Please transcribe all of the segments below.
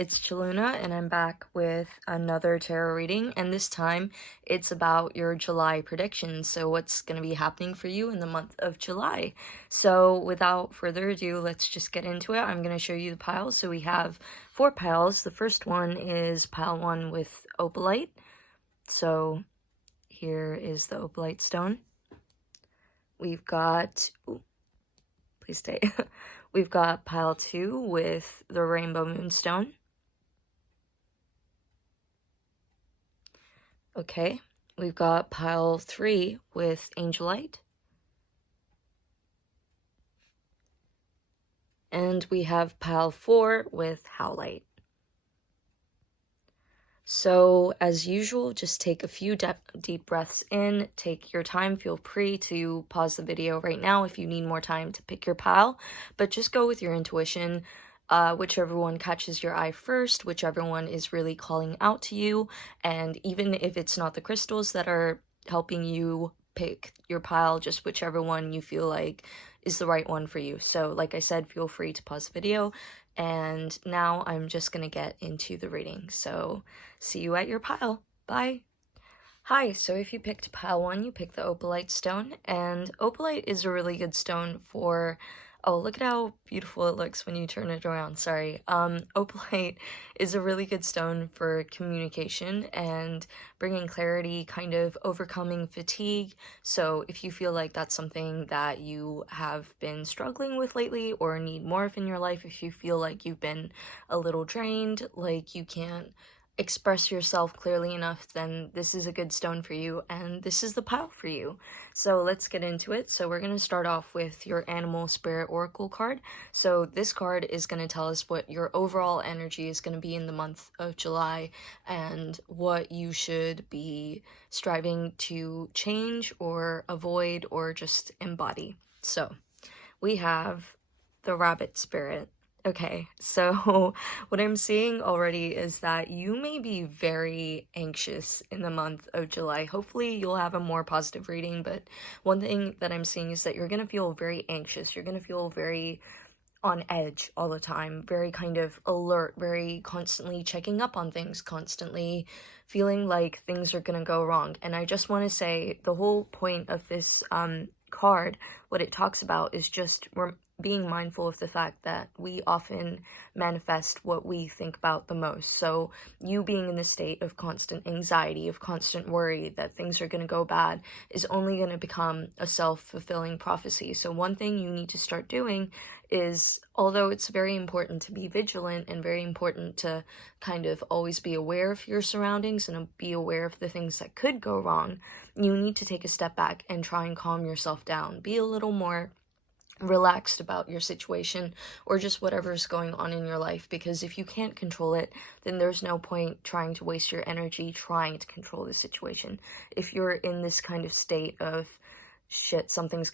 it's Chaluna, and I'm back with another tarot reading, and this time it's about your July predictions, so what's going to be happening for you in the month of July. So without further ado, let's just get into it. I'm going to show you the piles. So we have 4 piles. The first one is pile 1 with Opalite. So here is the Opalite stone. We've got... Ooh, please stay. We've got pile 2 with the Rainbow Moonstone. Okay, we've got pile 3 with Angelite. And we have pile 4 with Howlite. So, as usual, just take a few deep breaths in, take your time, feel free to pause the video right now if you need more time to pick your pile, but just go with your intuition, whichever one catches your eye first, whichever one is really calling out to you, and even if it's not the crystals that are helping you pick your pile, just whichever one you feel like is the right one for you. So, like I said, feel free to pause the video. And now I'm just gonna get into the reading. So see you at your pile. Bye. Hi, so if you picked pile 1, you picked the Opalite stone, and Opalite is a really good stone for... Oh, look at how beautiful it looks when you turn it around, sorry. Opalite is a really good stone for communication and bringing clarity, kind of overcoming fatigue. So if you feel like that's something that you have been struggling with lately or need more of in your life, if you feel like you've been a little drained, like you can't express yourself clearly enough, then this is a good stone for you, and this is the pile for you. So let's get into it. So we're going to start off with your Animal Spirit Oracle card. So this card is going to tell us what your overall energy is going to be in the month of July and what you should be striving to change or avoid or just embody. So we have the Rabbit Spirit. Okay, so what I'm seeing already is that you may be very anxious in the month of July. Hopefully you'll have a more positive reading, but one thing that I'm seeing is that you're going to feel very anxious. You're going to feel very on edge all the time, very kind of alert, very constantly checking up on things, constantly feeling like things are going to go wrong. And I just want to say the whole point of this card, what it talks about is just being mindful of the fact that we often manifest what we think about the most. So you being in the state of constant anxiety, of constant worry that things are going to go bad is only going to become a self-fulfilling prophecy. So one thing you need to start doing is, although it's very important to be vigilant and very important to kind of always be aware of your surroundings and be aware of the things that could go wrong, you need to take a step back and try and calm yourself down. Be a little more relaxed about your situation or just whatever's going on in your life, because if you can't control it, then there's no point trying to waste your energy trying to control the situation. If you're in this kind of state of shit, something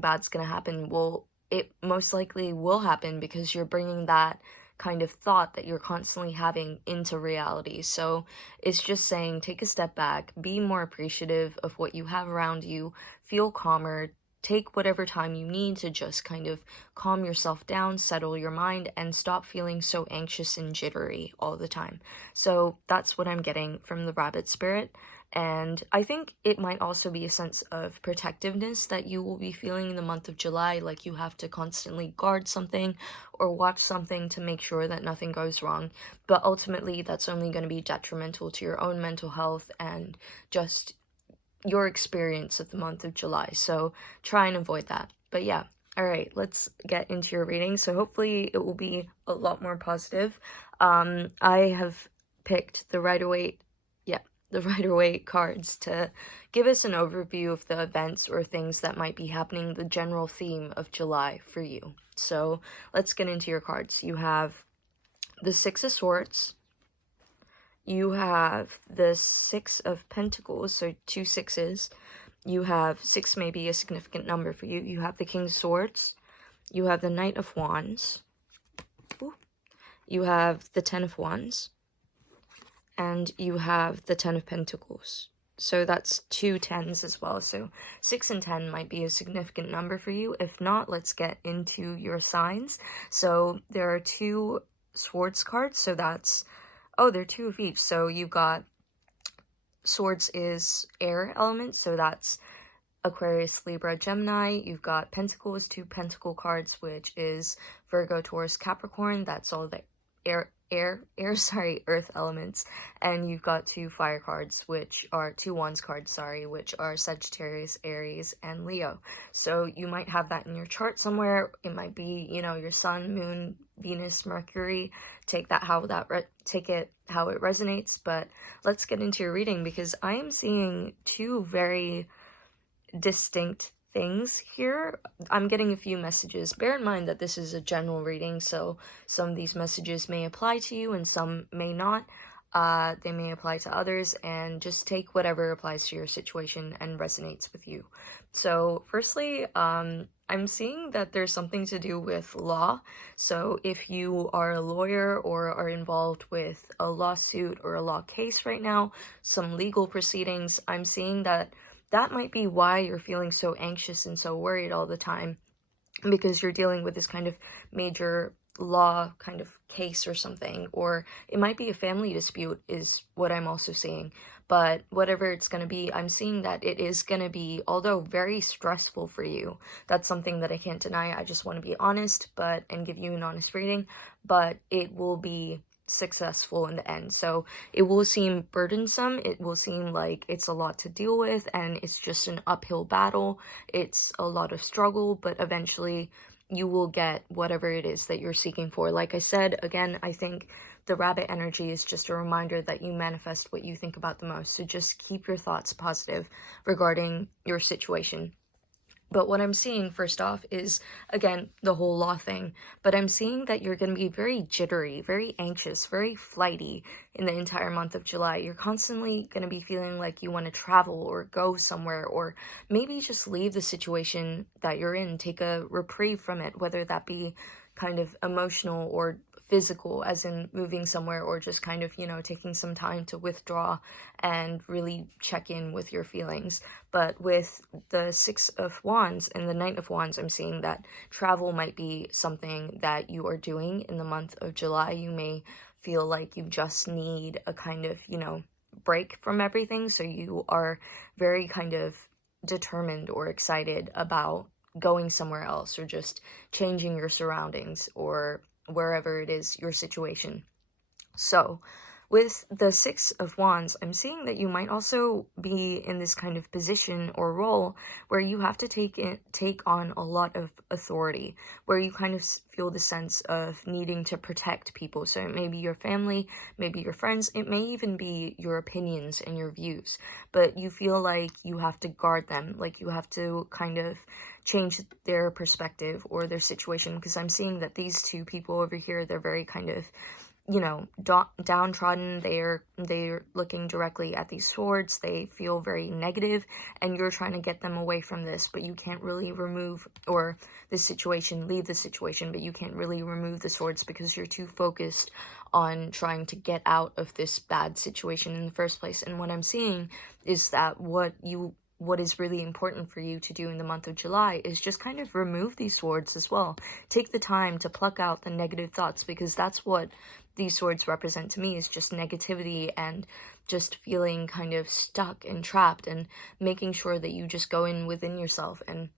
bad's gonna happen, well, it most likely will happen because you're bringing that kind of thought that you're constantly having into reality. So it's just saying, take a step back, be more appreciative of what you have around you, feel calmer, take whatever time you need to just kind of calm yourself down, settle your mind, and stop feeling so anxious and jittery all the time. So that's what I'm getting from the Rabbit Spirit. And I think it might also be a sense of protectiveness that you will be feeling in the month of July, like you have to constantly guard something or watch something to make sure that nothing goes wrong. But ultimately, that's only going to be detrimental to your own mental health and just your experience of the month of July. So try and avoid that. But yeah, all right, let's get into your reading. So hopefully it will be a lot more positive. I have picked the Rider-Waite cards to give us an overview of the events or things that might be happening, the general theme of July for you. So let's get into your cards. You have the Six of Swords. You have the Six of Pentacles, so 2 6s. You have 6 may be a significant number for you. You have the King of Swords. You have the Knight of Wands. Ooh. You have the 10 of Wands. And you have the 10 of Pentacles. So that's 2 10s as well. So 6 and 10 might be a significant number for you. If not, let's get into your signs. So there are 2 swords cards, so that's, oh, they're 2 of each. So you've got swords is air element, so that's Aquarius, Libra, Gemini. You've got Pentacles, 2 Pentacle cards, which is Virgo, Taurus, Capricorn. That's all the earth elements. And you've got 2 fire cards, which are 2 wands cards, which are Sagittarius, Aries, and Leo. So you might have that in your chart somewhere. It might be, you know, your sun, moon, Venus, Mercury. Take it how it resonates. But let's get into your reading, because I am seeing 2 very distinct things here. I'm getting a few messages. Bear in mind that this is a general reading, so some of these messages may apply to you and some may not. They may apply to others, and just take whatever applies to your situation and resonates with you. So firstly, I'm seeing that there's something to do with law. So if you are a lawyer or are involved with a lawsuit or a law case right now, some legal proceedings, I'm seeing that might be why you're feeling so anxious and so worried all the time, because you're dealing with this kind of major law kind of case or something. Or it might be a family dispute is what I'm also seeing. But whatever it's going to be, I'm seeing that it is going to be, although very stressful for you. That's something that I can't deny. I just want to be honest and give you an honest reading. But it will be successful in the end. So it will seem burdensome, it will seem like it's a lot to deal with, and it's just an uphill battle, it's a lot of struggle, but eventually you will get whatever it is that you're seeking for. Like I said, again, I think the rabbit energy is just a reminder that you manifest what you think about the most. So just keep your thoughts positive regarding your situation. But what I'm seeing, first off, is, again, the whole law thing. But I'm seeing that you're going to be very jittery, very anxious, very flighty in the entire month of July. You're constantly going to be feeling like you want to travel or go somewhere, or maybe just leave the situation that you're in, take a reprieve from it, whether that be kind of emotional or physical, as in moving somewhere, or just kind of, you know, taking some time to withdraw and really check in with your feelings. But with the 6 of Wands and the Knight of Wands, I'm seeing that travel might be something that you are doing in the month of July. You may feel like you just need a kind of, you know, break from everything, so you are very kind of determined or excited about going somewhere else, or just changing your surroundings, or wherever it is your situation. So with the 6 of Wands, I'm seeing that you might also be in this kind of position or role where you have to take on a lot of authority, where you kind of feel the sense of needing to protect people. So it may be your family, maybe your friends, it may even be your opinions and your views, but you feel like you have to guard them, like you have to kind of change their perspective or their situation, because I'm seeing that these 2 people over here, they're very kind of, you know, downtrodden. They're looking directly at these swords. They feel very negative, and you're trying to get them away from this, but you can't really leave the situation, but you can't really remove the swords because you're too focused on trying to get out of this bad situation in the first place. And what I'm seeing is that what is really important for you to do in the month of July is just kind of remove these swords as well. Take the time to pluck out the negative thoughts, because that's what these swords represent to me, is just negativity and just feeling kind of stuck and trapped, and making sure that you just go within yourself and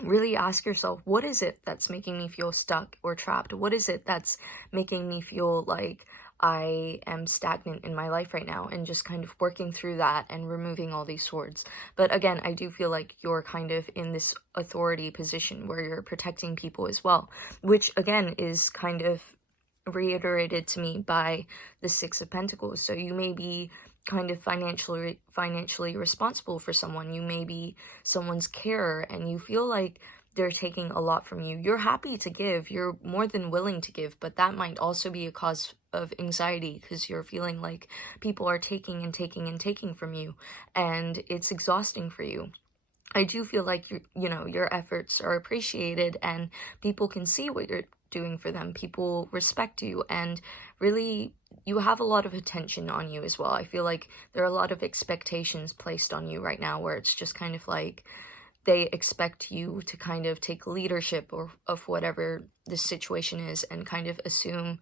really ask yourself, what is it that's making me feel stuck or trapped? What is it that's making me feel like I am stagnant in my life right now? And just kind of working through that and removing all these swords. But again, I do feel like you're kind of in this authority position where you're protecting people as well, which again is kind of reiterated to me by the 6 of Pentacles. So you may be kind of financially responsible for someone. You may be someone's carer, and you feel like they're taking a lot from you. You're happy to give, you're more than willing to give, but that might also be a cause of anxiety, because you're feeling like people are taking and taking and taking from you, and it's exhausting for you. I do feel like your efforts are appreciated, and people can see what you're doing for them. People respect you, and really you have a lot of attention on you as well. I feel like there are a lot of expectations placed on you right now, where it's just kind of like they expect you to kind of take leadership of whatever the situation is, and kind of assume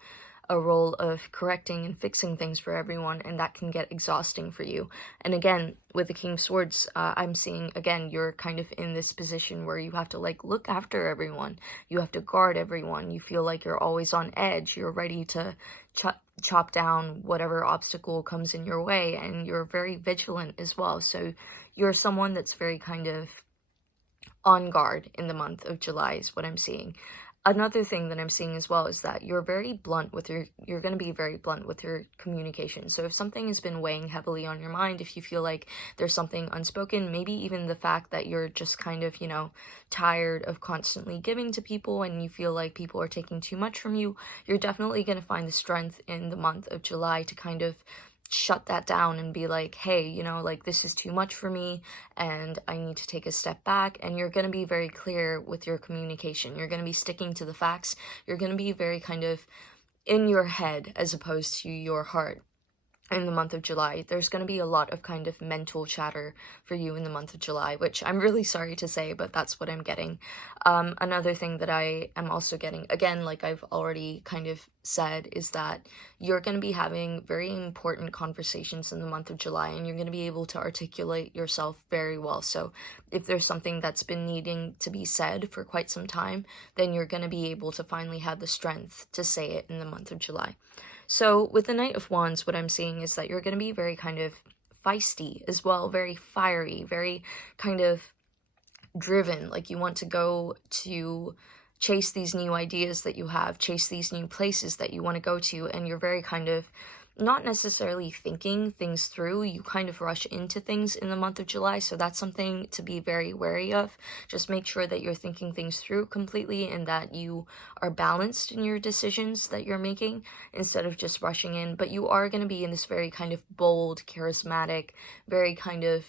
a role of correcting and fixing things for everyone, and that can get exhausting for you. And again, with the King of Swords, I'm seeing, again, you're kind of in this position where you have to, like, look after everyone. You have to guard everyone. You feel like you're always on edge. You're ready to chop down whatever obstacle comes in your way, and you're very vigilant as well. So you're someone that's very kind of on guard in the month of July is what I'm seeing. Another thing that I'm seeing as well is that you're very blunt with you're going to be very blunt with your communication. So if something has been weighing heavily on your mind, if you feel like there's something unspoken, maybe even the fact that you're just kind of, tired of constantly giving to people and you feel like people are taking too much from you, you're definitely going to find the strength in the month of July to kind of shut that down and be like, hey, like, this is too much for me and I need to take a step back. And you're going to be very clear with your communication. You're going to be sticking to the facts. You're going to be very kind of in your head as opposed to your heart. In the month of July, there's going to be a lot of kind of mental chatter for you in the month of July, which I'm really sorry to say, but that's what I'm getting. Another thing that I am also getting, again, like I've already kind of said, is that you're going to be having very important conversations in the month of July, and you're going to be able to articulate yourself very well. So if there's something that's been needing to be said for quite some time, then you're going to be able to finally have the strength to say it in the month of July. So with the Knight of Wands, what I'm seeing is that you're going to be very kind of feisty as well, very fiery, very kind of driven. Like you want to go to chase these new ideas that you have, chase these new places that you want to go to, and you're very kind of not necessarily thinking things through. You kind of rush into things in the month of July, so that's something to be very wary of. Just make sure that you're thinking things through completely and that you are balanced in your decisions that you're making instead of just rushing in. But you are going to be in this very kind of bold, charismatic, very kind of,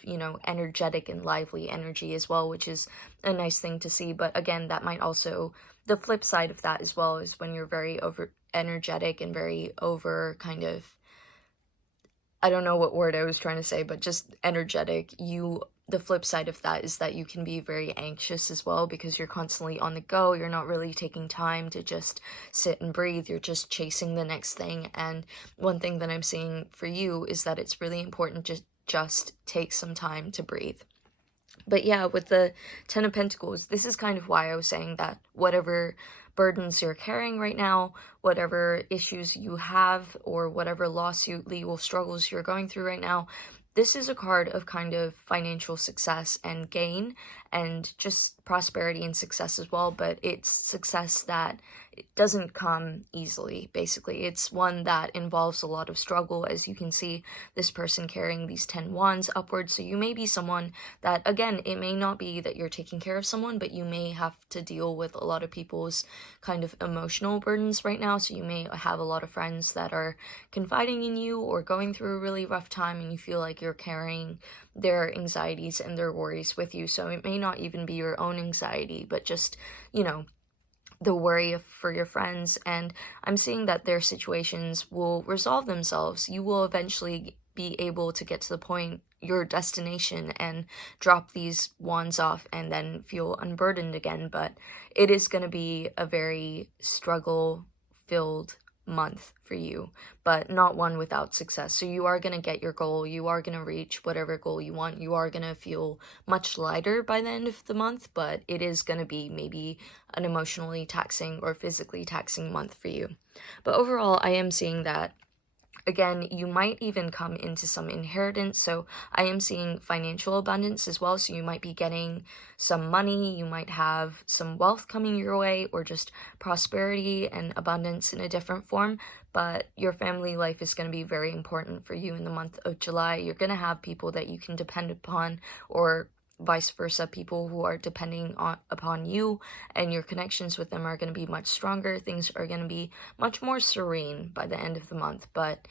energetic and lively energy as well, which is a nice thing to see. But again, that might also, the flip side of that as well is when you're very over energetic and very over kind of, I don't know what word I was trying to say, but just energetic, the flip side of that is that you can be very anxious as well because you're constantly on the go. You're not really taking time to just sit and breathe. You're just chasing the next thing. And one thing that I'm seeing for you is that it's really important to just take some time to breathe. But yeah, with the Ten of Pentacles, this is kind of why I was saying that whatever burdens you're carrying right now, whatever issues you have, or whatever lawsuit, legal struggles you're going through right now, this is a card of kind of financial success and gain and just prosperity and success as well, but it's success that it doesn't come easily, basically. It's one that involves a lot of struggle. As you can see, this person carrying these 10 wands upwards, so you may be someone that, again, it may not be that you're taking care of someone, but you may have to deal with a lot of people's kind of emotional burdens right now, so you may have a lot of friends that are confiding in you or going through a really rough time, and you feel like you're carrying their anxieties and their worries with you. So it may not even be your own anxiety, but just, the worry for your friends. And I'm seeing that their situations will resolve themselves. You will eventually be able to get to the point, your destination, and drop these wands off and then feel unburdened again. But it is going to be a very struggle-filled month for you, but not one without success. So you are going to get your goal. You are going to reach whatever goal you want. You are going to feel much lighter by the end of the month, but it is going to be maybe an emotionally taxing or physically taxing month for you. But overall, I am seeing that, again, you might even come into some inheritance. So I am seeing financial abundance as well. So you might be getting some money, you might have some wealth coming your way, or just prosperity and abundance in a different form. But your family life is going to be very important for you in the month of July. You're going to have people that you can depend upon, or vice versa, people who are depending upon you, and your connections with them are going to be much stronger. Things are going to be much more serene by the end of the month. But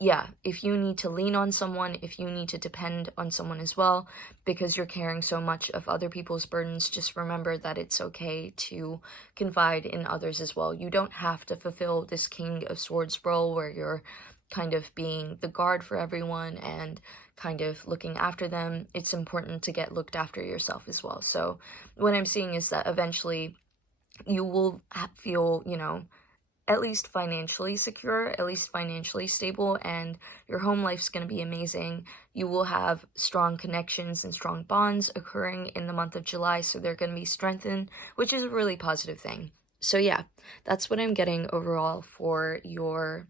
yeah, if you need to lean on someone, if you need to depend on someone as well, because you're carrying so much of other people's burdens, just remember that it's okay to confide in others as well. You don't have to fulfill this King of Swords role where you're kind of being the guard for everyone and kind of looking after them. It's important to get looked after yourself as well. So what I'm seeing is that eventually you will feel, at least financially secure, at least financially stable, and your home life's going to be amazing. You will have strong connections and strong bonds occurring in the month of July, so they're going to be strengthened, which is a really positive thing. So yeah, that's what I'm getting overall for your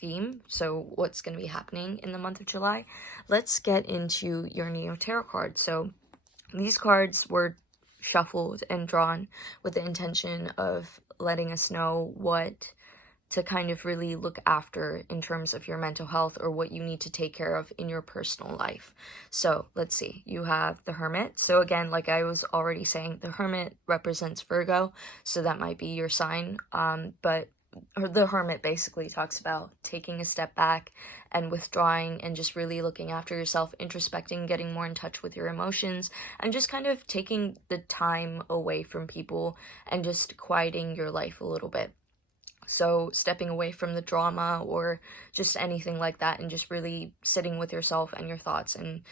theme, so what's going to be happening in the month of July. Let's get into your Neo Tarot cards. So these cards were shuffled and drawn with the intention of letting us know what to kind of really look after in terms of your mental health, or what you need to take care of in your personal life. So let's see, you have the Hermit. So again, like I was already saying, the Hermit represents Virgo, so that might be your sign, but the Hermit basically talks about taking a step back and withdrawing and just really looking after yourself, introspecting, getting more in touch with your emotions, and just kind of taking the time away from people and just quieting your life a little bit. So stepping away from the drama or just anything like that, and just really sitting with yourself and your thoughts and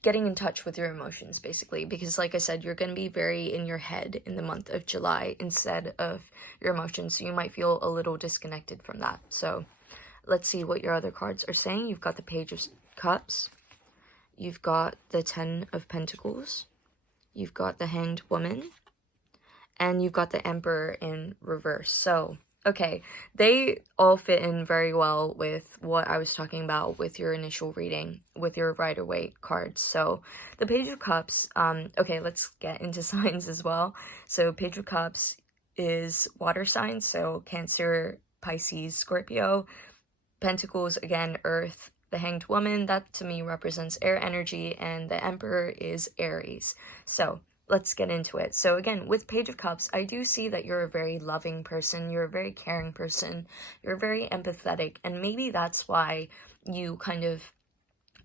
getting in touch with your emotions, basically. Because like I said, you're going to be very in your head in the month of July instead of your emotions. So you might feel a little disconnected from that. So let's see what your other cards are saying. You've got the Page of Cups. You've got the 10 of Pentacles. You've got the Hanged Woman. And you've got the Emperor in reverse. So okay, they all fit in very well with what I was talking about with your initial reading, with your Rider-Waite cards. So the Page of Cups, okay, let's get into signs as well. So Page of Cups is water signs, so Cancer, Pisces, Scorpio. Pentacles, again, Earth. The Hanged Woman, that to me represents air energy, and the Emperor is Aries. So let's get into it. So again, with Page of Cups, I do see that you're a very loving person, you're a very caring person, you're very empathetic, and maybe that's why you kind of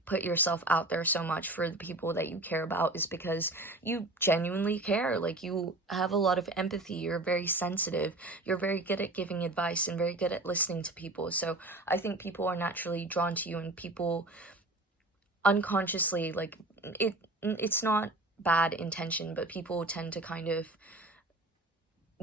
put yourself out there so much for the people that you care about, is because you genuinely care. Like, you have a lot of empathy, you're very sensitive, you're very good at giving advice and very good at listening to people. So I think people are naturally drawn to you, and people unconsciously, like, it's not bad intention, but people tend to kind of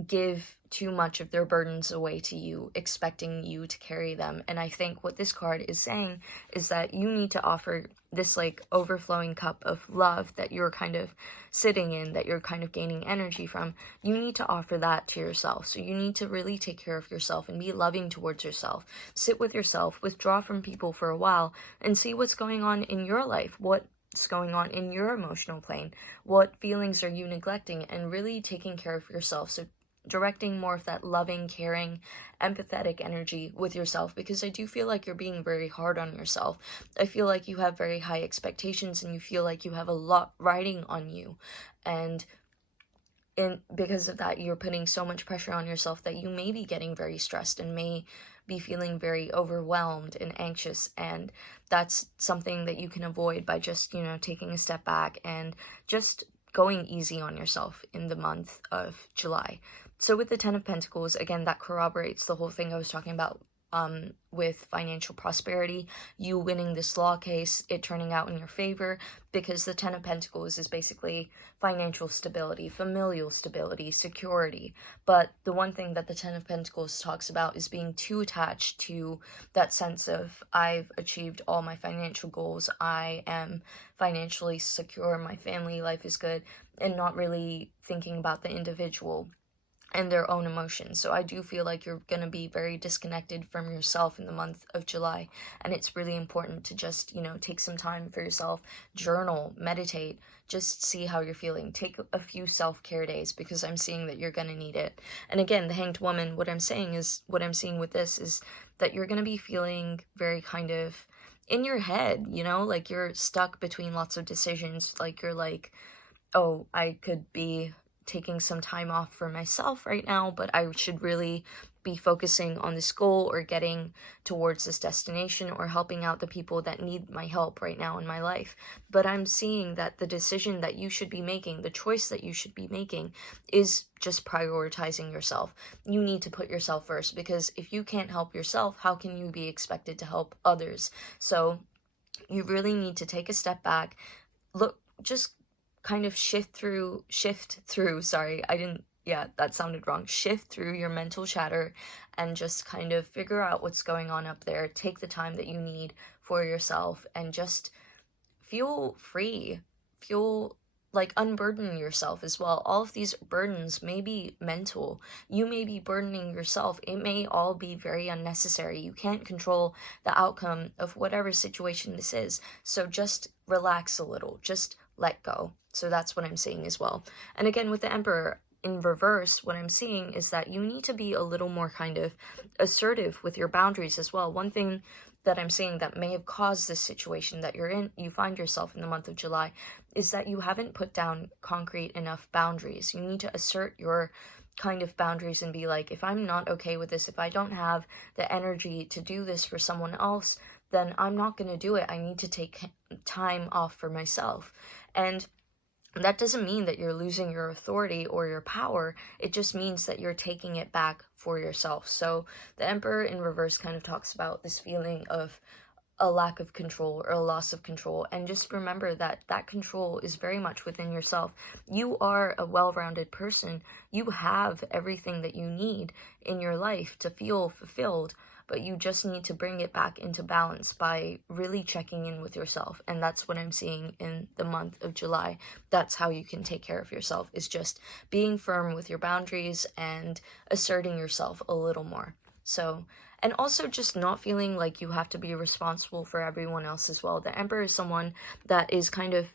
give too much of their burdens away to you, expecting you to carry them. And I think what this card is saying is that you need to offer this like overflowing cup of love that you're kind of sitting in, that you're kind of gaining energy from. You need to offer that to yourself. So you need to really take care of yourself and be loving towards yourself. Sit with yourself, withdraw from people for a while, and see what's going on in your life. What's going on in your emotional plane? What feelings are you neglecting? And really taking care of yourself. So directing more of that loving, caring, empathetic energy with yourself, because I do feel like you're being very hard on yourself. I feel like you have very high expectations, and you feel like you have a lot riding on you, and because of that, you're putting so much pressure on yourself that you may be getting very stressed and may be feeling very overwhelmed and anxious. And that's something that you can avoid by just, taking a step back and just going easy on yourself in the month of July. So with the 10 of Pentacles, again, that corroborates the whole thing I was talking about with financial prosperity, you winning this law case, it turning out in your favor, because the 10 of Pentacles is basically financial stability, familial stability, security. But the one thing that the 10 of Pentacles talks about is being too attached to that sense of, I've achieved all my financial goals, I am financially secure, my family life is good, and not really thinking about the individual and their own emotions. So I do feel like you're going to be very disconnected from yourself in the month of July, and it's really important to just, take some time for yourself, journal, meditate, just see how you're feeling. Take a few self-care days, because I'm seeing that you're going to need it. And again, the Hanged Woman, what I'm seeing with this is that you're going to be feeling very kind of in your head, like you're stuck between lots of decisions. Like, you're like, oh, I could be taking some time off for myself right now, but I should really be focusing on this goal, or getting towards this destination, or helping out the people that need my help right now in my life. But I'm seeing that the decision that you should be making, the choice that you should be making, is just prioritizing yourself. You need to put yourself first, because if you can't help yourself, how can you be expected to help others? So you really need to take a step back, look, just kind of shift through, sorry, I didn't yeah, that sounded wrong. Shift through your mental chatter and just kind of figure out what's going on up there. Take the time that you need for yourself and just feel free. Feel like unburden yourself as well. All of these burdens may be mental. You may be burdening yourself. It may all be very unnecessary. You can't control the outcome of whatever situation this is. So just relax a little. Just let go. So that's what I'm saying as well. And again, with the Emperor in reverse, what I'm seeing is that you need to be a little more kind of assertive with your boundaries as well. One thing that I'm seeing that may have caused this situation that you find yourself in the month of July, is that you haven't put down concrete enough boundaries. You need to assert your kind of boundaries and be like, if I'm not okay with this, if I don't have the energy to do this for someone else, then I'm not going to do it. I need to take time off for myself. And that doesn't mean that you're losing your authority or your power. It just means that you're taking it back for yourself. So the Emperor in reverse kind of talks about this feeling of a lack of control or a loss of control. And just remember that that control is very much within yourself. You are a well-rounded person. You have everything that you need in your life to feel fulfilled, but you just need to bring it back into balance by really checking in with yourself. And that's what I'm seeing in the month of July. That's how you can take care of yourself, is just being firm with your boundaries and asserting yourself a little more. So, and also just not feeling like you have to be responsible for everyone else as well. The Emperor is someone that is kind of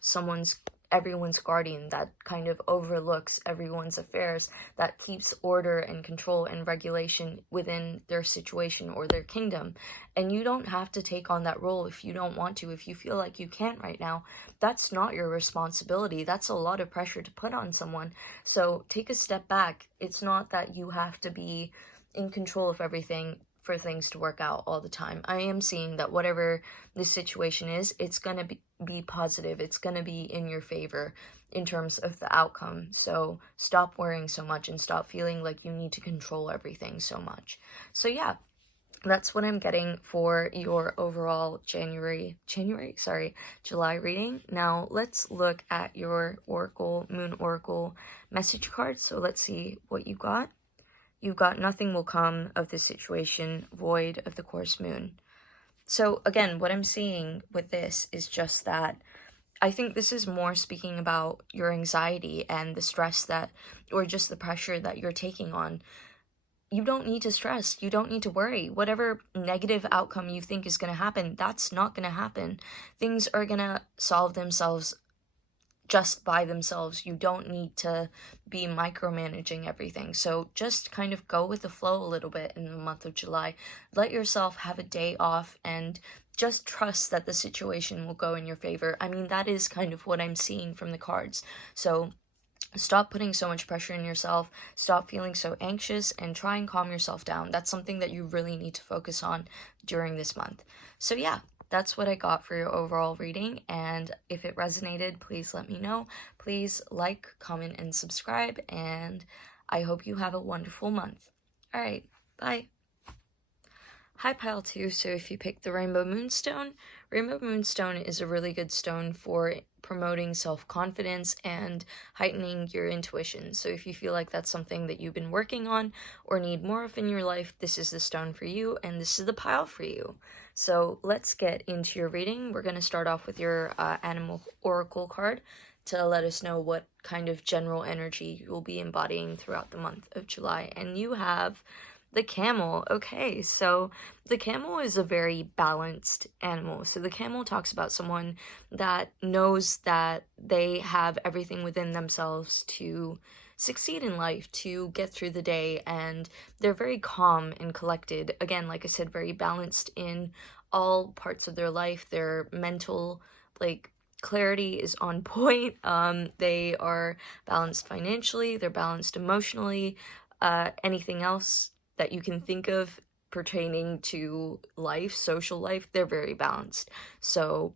everyone's guardian, that kind of overlooks everyone's affairs, that keeps order and control and regulation within their situation or their kingdom. And you don't have to take on that role if you don't want to. If you feel like you can't right now, that's not your responsibility. That's a lot of pressure to put on someone. So take a step back. It's not that you have to be in control of everything for things to work out all the time. I am seeing that whatever the situation is, it's going to be positive. It's going to be in your favor in terms of the outcome. So stop worrying so much and stop feeling like you need to control everything so much. So yeah, that's what I'm getting for your overall July reading. Now let's look at your Moon Oracle message card. So let's see what you got. You've got nothing will come of this situation, void of the course moon. So again, what I'm seeing with this is just that I think this is more speaking about your anxiety and the stress or just the pressure that you're taking on. You don't need to stress. You don't need to worry. Whatever negative outcome you think is going to happen, that's not going to happen. Things are going to solve themselves just by themselves. You don't need to be micromanaging everything. So just kind of go with the flow a little bit in the month of July. Let yourself have a day off and just trust that the situation will go in your favor. I mean, that is kind of what I'm seeing from the cards. So stop putting so much pressure on yourself. Stop feeling so anxious and try and calm yourself down. That's something that you really need to focus on during this month. So yeah, that's what I got for your overall reading, and if it resonated, please let me know. Please like, comment, and subscribe, and I hope you have a wonderful month. Alright, bye! Hi Pile 2, so if you picked the Rainbow Moonstone is a really good stone for promoting self-confidence and heightening your intuition. So if you feel like that's something that you've been working on or need more of in your life, this is the stone for you, and this is the pile for you. So let's get into your reading. We're going to start off with your Animal Oracle card to let us know what kind of general energy you'll be embodying throughout the month of July. And you have the camel. Okay, so the camel is a very balanced animal. So the camel talks about someone that knows that they have everything within themselves to succeed in life, to get through the day, and they're very calm and collected. Again, like I said, very balanced in all parts of their life. Their mental, clarity is on point. They are balanced financially, they're balanced emotionally, anything else that you can think of pertaining to life, social life, they're very balanced. So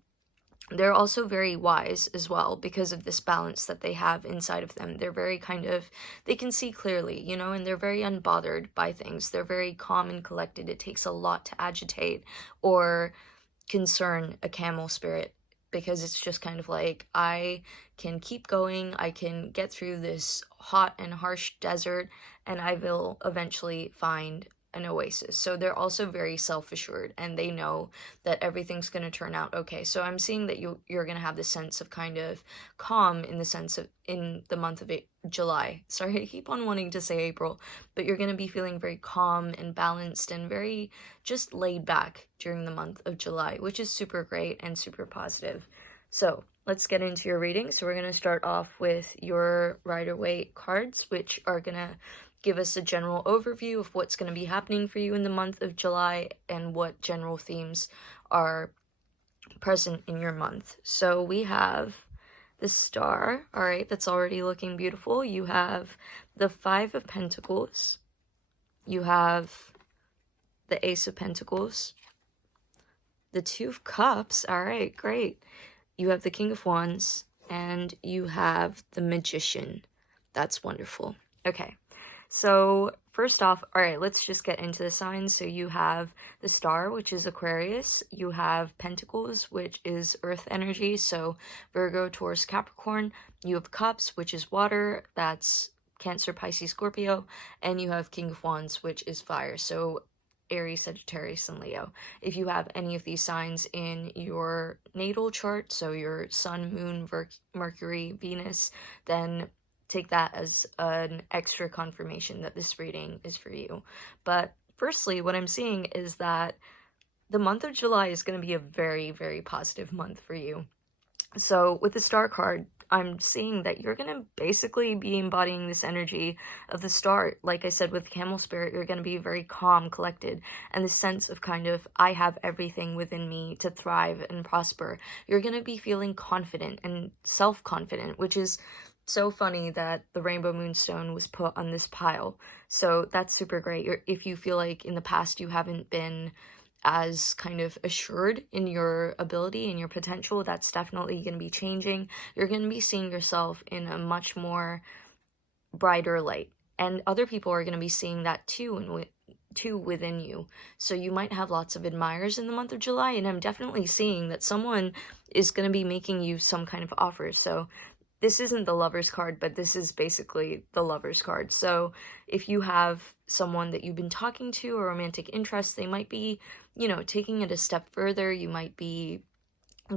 they're also very wise as well because of this balance that they have inside of them. They're very they can see clearly, and they're very unbothered by things. They're very calm and collected. It takes a lot to agitate or concern a camel spirit. because it's just kind of like, I can keep going, I can get through this hot and harsh desert, and I will eventually find an oasis. So they're also very self-assured, and they know that everything's going to turn out okay. So I'm seeing that you're going to have this sense of kind of calm in the sense of in the month of July. Sorry, I keep on wanting to say April, but you're going to be feeling very calm and balanced and very just laid back during the month of July, which is super great and super positive. So let's get into your reading. So we're going to start off with your Rider-Waite cards, which are going to give us a general overview of what's going to be happening for you in the month of July and what general themes are present in your month. So we have the Star, all right, that's already looking beautiful. You have the Five of Pentacles. You have the Ace of Pentacles. The Two of Cups, all right, great. You have the King of Wands, and you have the Magician. That's wonderful. Okay. So first off, all right, let's just get into the signs. So you have the Star, which is Aquarius. You have Pentacles, which is Earth energy. So Virgo, Taurus, Capricorn. You have Cups, which is water. That's Cancer, Pisces, Scorpio. And you have King of Wands, which is fire. So Aries, Sagittarius, and Leo. If you have any of these signs in your natal chart, so your Sun, Moon, Mercury, Venus, then take that as an extra confirmation that this reading is for you. But firstly, what I'm seeing is that the month of July is going to be a very, very positive month for you. So with the Star card, I'm seeing that you're going to basically be embodying this energy of the Star. Like I said, with Camel Spirit, you're going to be very calm, collected, and the sense of kind of, I have everything within me to thrive and prosper. You're going to be feeling confident and self-confident, which is so funny that the Rainbow Moonstone was put on this pile. So that's super great. If you feel like in the past you haven't been as kind of assured in your ability and your potential, that's definitely going to be changing. You're going to be seeing yourself in a much more brighter light, and other people are going to be seeing that too, and within you. So you might have lots of admirers in the month of July, and I'm definitely seeing that someone is going to be making you some kind of offer. So this isn't the Lover's card, but this is basically the Lover's card. So if you have someone that you've been talking to, a romantic interest, they might be, taking it a step further. You might be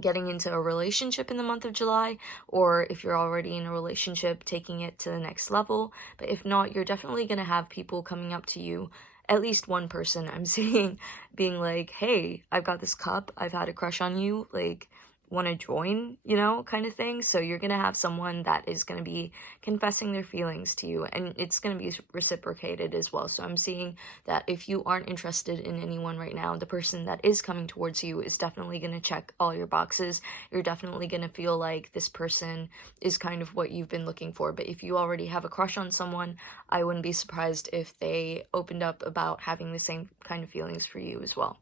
getting into a relationship in the month of July, or if you're already in a relationship, taking it to the next level. But if not, you're definitely going to have people coming up to you. At least one person I'm seeing being like, hey, I've got this cup, I've had a crush on you, like, want to join, kind of thing. So you're going to have someone that is going to be confessing their feelings to you, and it's going to be reciprocated as well. So I'm seeing that if you aren't interested in anyone right now, the person that is coming towards you is definitely going to check all your boxes. You're definitely going to feel like this person is kind of what you've been looking for. But if you already have a crush on someone, I wouldn't be surprised if they opened up about having the same kind of feelings for you as well.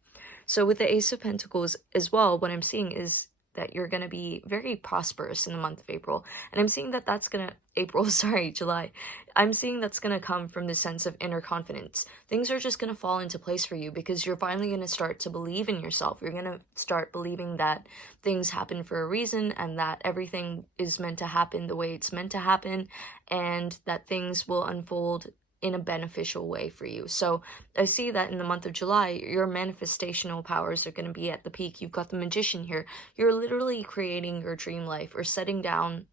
So with the Ace of Pentacles as well, what I'm seeing is that you're going to be very prosperous in the month of April. And I'm seeing that that's going to, July. I'm seeing that's going to come from the sense of inner confidence. Things are just going to fall into place for you because you're finally going to start to believe in yourself. You're going to start believing that things happen for a reason, and that everything is meant to happen the way it's meant to happen, and that things will unfold in a beneficial way for you. So I see that in the month of July, your manifestational powers are going to be at the peak. You've got the Magician here. You're literally creating your dream life, or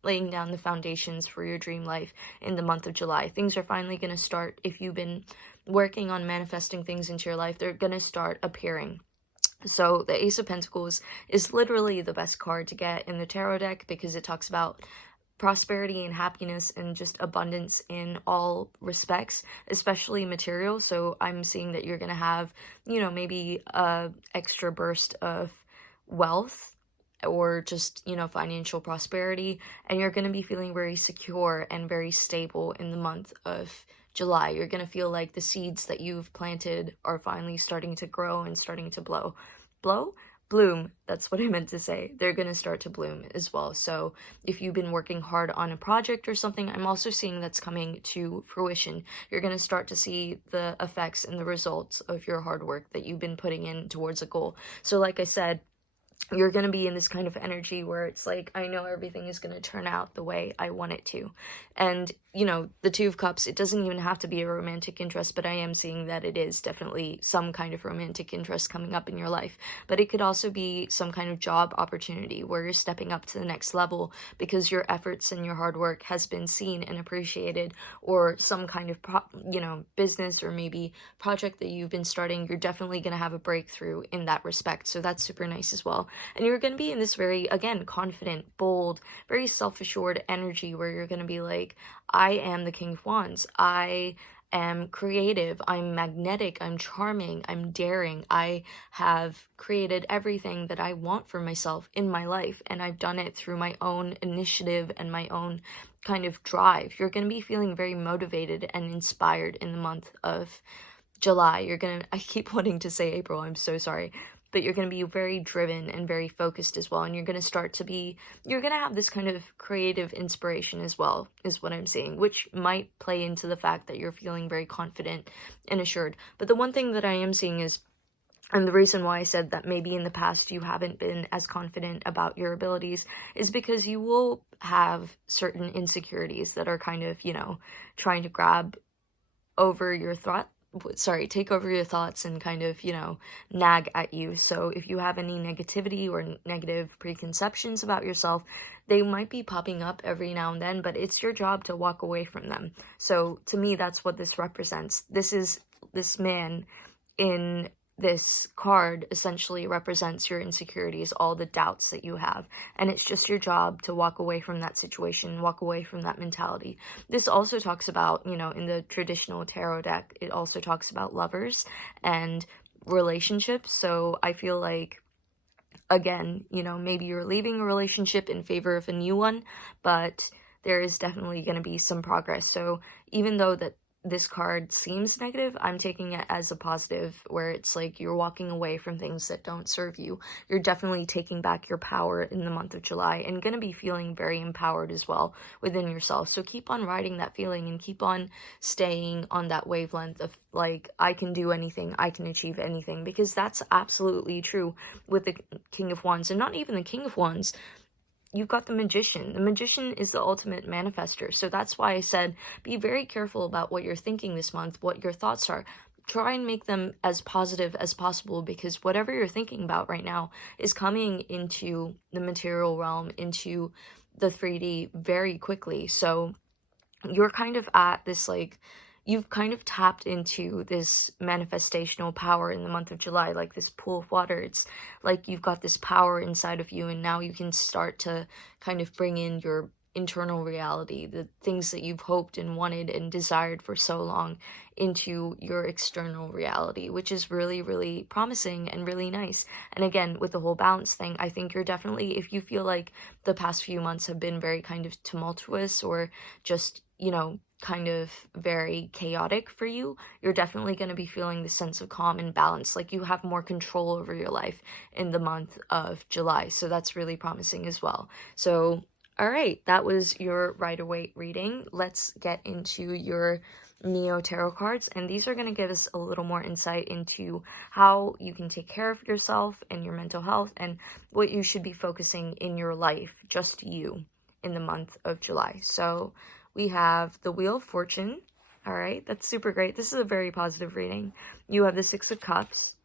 laying down the foundations for your dream life in the month of July. Things are finally going to start. If you've been working on manifesting things into your life, they're going to start appearing. So the Ace of Pentacles is literally the best card to get in the tarot deck because it talks about prosperity and happiness and just abundance in all respects, especially material. So I'm seeing that you're going to have, maybe a extra burst of wealth, or just, financial prosperity, and you're going to be feeling very secure and very stable in the month of July. You're going to feel like the seeds that you've planted are finally starting to grow and starting to bloom. That's what I meant to say. They're going to start to bloom as well. So if you've been working hard on a project or something, I'm also seeing that's coming to fruition. You're going to start to see the effects and the results of your hard work that you've been putting in towards a goal. So like I said, you're going to be in this kind of energy where it's like, I know everything is going to turn out the way I want it to. And, you know, the Two of Cups, it doesn't even have to be a romantic interest, but I am seeing that it is definitely some kind of romantic interest coming up in your life. But it could also be some kind of job opportunity where you're stepping up to the next level because your efforts and your hard work has been seen and appreciated, or some kind of, business or maybe project that you've been starting, you're definitely going to have a breakthrough in that respect. So that's super nice as well. And you're going to be in this very, again, confident, bold, very self-assured energy where you're going to be like, I am the King of Wands. I am creative. I'm magnetic. I'm charming. I'm daring. I have created everything that I want for myself in my life. And I've done it through my own initiative and my own kind of drive. You're going to be feeling very motivated and inspired in the month of July. I keep wanting to say April. I'm so sorry. But you're going to be very driven and very focused as well. And you're going to have this kind of creative inspiration as well, is what I'm seeing, which might play into the fact that you're feeling very confident and assured. But the one thing that I am seeing is, and the reason why I said that maybe in the past you haven't been as confident about your abilities, is because you will have certain insecurities that are kind of, trying to take over your thoughts and kind of, nag at you. So if you have any negativity or negative preconceptions about yourself, they might be popping up every now and then, but it's your job to walk away from them. So to me, that's what this represents. This man in this card essentially represents your insecurities, all the doubts that you have. And it's just your job to walk away from that situation, walk away from that mentality. This also talks about, in the traditional tarot deck, it also talks about lovers and relationships. So I feel like, again, maybe you're leaving a relationship in favor of a new one, but there is definitely going to be some progress. So even though that this card seems negative, I'm taking it as a positive, where it's like you're walking away from things that don't serve you. You're definitely taking back your power in the month of July and going to be feeling very empowered as well within yourself. So keep on riding that feeling and keep on staying on that wavelength of like, I can do anything, I can achieve anything, because that's absolutely true with the King of Wands. And not even the King of Wands, you've got the Magician. The Magician is the ultimate manifester. So that's why I said, be very careful about what you're thinking this month, what your thoughts are. Try and make them as positive as possible, because whatever you're thinking about right now is coming into the material realm, into the 3D very quickly. So you're kind of at this, like, you've kind of tapped into this manifestational power in the month of July, like this pool of water. It's like you've got this power inside of you, and now you can start to kind of bring in your internal reality, the things that you've hoped and wanted and desired for so long, into your external reality, which is really, really promising and really nice. And again, with the whole balance thing, I think you're definitely, if you feel like the past few months have been very kind of tumultuous or just, kind of very chaotic for you, you're definitely going to be feeling the sense of calm and balance, like you have more control over your life in the month of July. So that's really promising as well. So, all right, that was your Rider-Waite reading. Let's get into your Neo Tarot cards, and these are going to give us a little more insight into how you can take care of yourself and your mental health, and what you should be focusing in your life, just you, in the month of July. So we have the Wheel of Fortune. All right, that's super great. This is a very positive reading. You have the Six of Cups.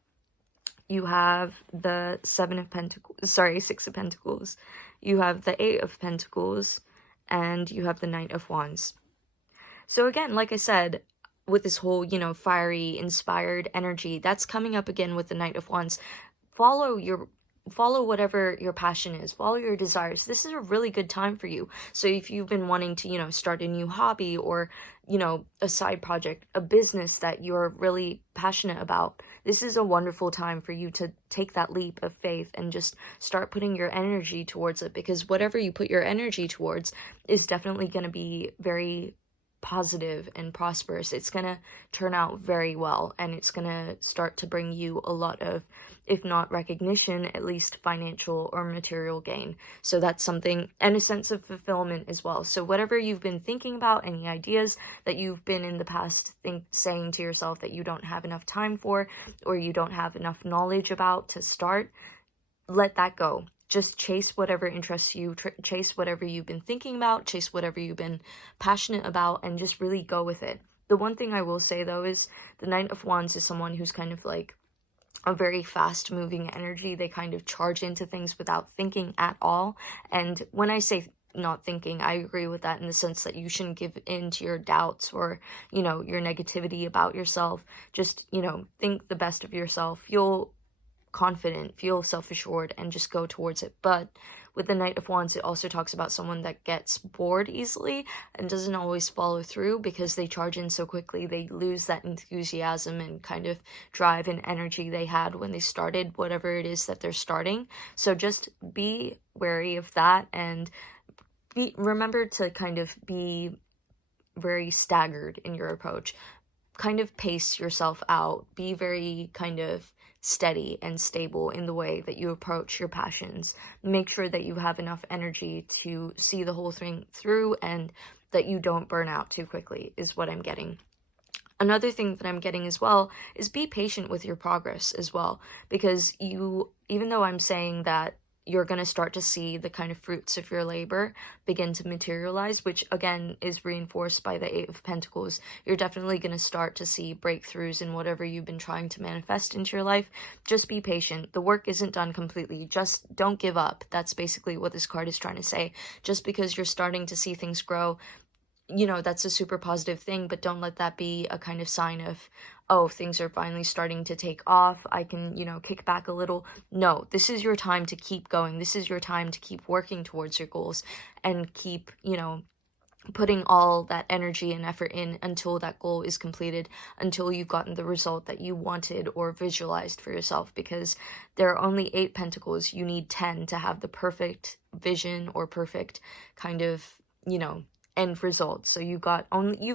You have the Six of Pentacles. You have the Eight of Pentacles, and you have the Knight of Wands. So again, like I said, with this whole, fiery, inspired energy, that's coming up again with the Knight of Wands. Follow whatever your passion is, follow your desires. This is a really good time for you. So if you've been wanting to, start a new hobby, or, a side project, a business that you're really passionate about, this is a wonderful time for you to take that leap of faith and just start putting your energy towards it, because whatever you put your energy towards is definitely going to be very positive and prosperous. It's going to turn out very well, and it's going to start to bring you a lot of, if not recognition, at least financial or material gain. So that's something, and a sense of fulfillment as well. So whatever you've been thinking about, any ideas that you've been in the past saying to yourself that you don't have enough time for, or you don't have enough knowledge about to start, let that go. Just chase whatever interests you, chase whatever you've been thinking about, chase whatever you've been passionate about, and just really go with it. The one thing I will say though is the Knight of Wands is someone who's kind of like a very fast moving energy. They kind of charge into things without thinking at all. And when I say not thinking, I agree with that in the sense that you shouldn't give in to your doubts or, you know, your negativity about yourself. Just, you know, think the best of yourself, feel confident, feel self-assured, and just go towards it. But with the Knight of Wands, it also talks about someone that gets bored easily and doesn't always follow through because they charge in so quickly. They lose that enthusiasm and kind of drive and energy they had when they started whatever it is that they're starting. So just be wary of that, and remember to kind of be very staggered in your approach. Kind of pace yourself out. Be very kind of steady and stable in the way that you approach your passions. Make sure that you have enough energy to see the whole thing through and that you don't burn out too quickly, is what I'm getting. Another thing that I'm getting as well is be patient with your progress as well, because even though I'm saying that you're going to start to see the kind of fruits of your labor begin to materialize, which again is reinforced by the Eight of Pentacles. You're definitely going to start to see breakthroughs in whatever you've been trying to manifest into your life. Just be patient. The work isn't done completely. Just don't give up. That's basically what this card is trying to say. Just because you're starting to see things grow, you know, that's a super positive thing, but don't let that be a kind of sign of, oh, things are finally starting to take off, I can, you know, kick back a little. No, this is your time to keep going. This is your time to keep working towards your goals and keep, you know, putting all that energy and effort in until that goal is completed, until you've gotten the result that you wanted or visualized for yourself, because there are only 8 pentacles. You need 10 to have the perfect vision or perfect kind of, you know, end result. So you've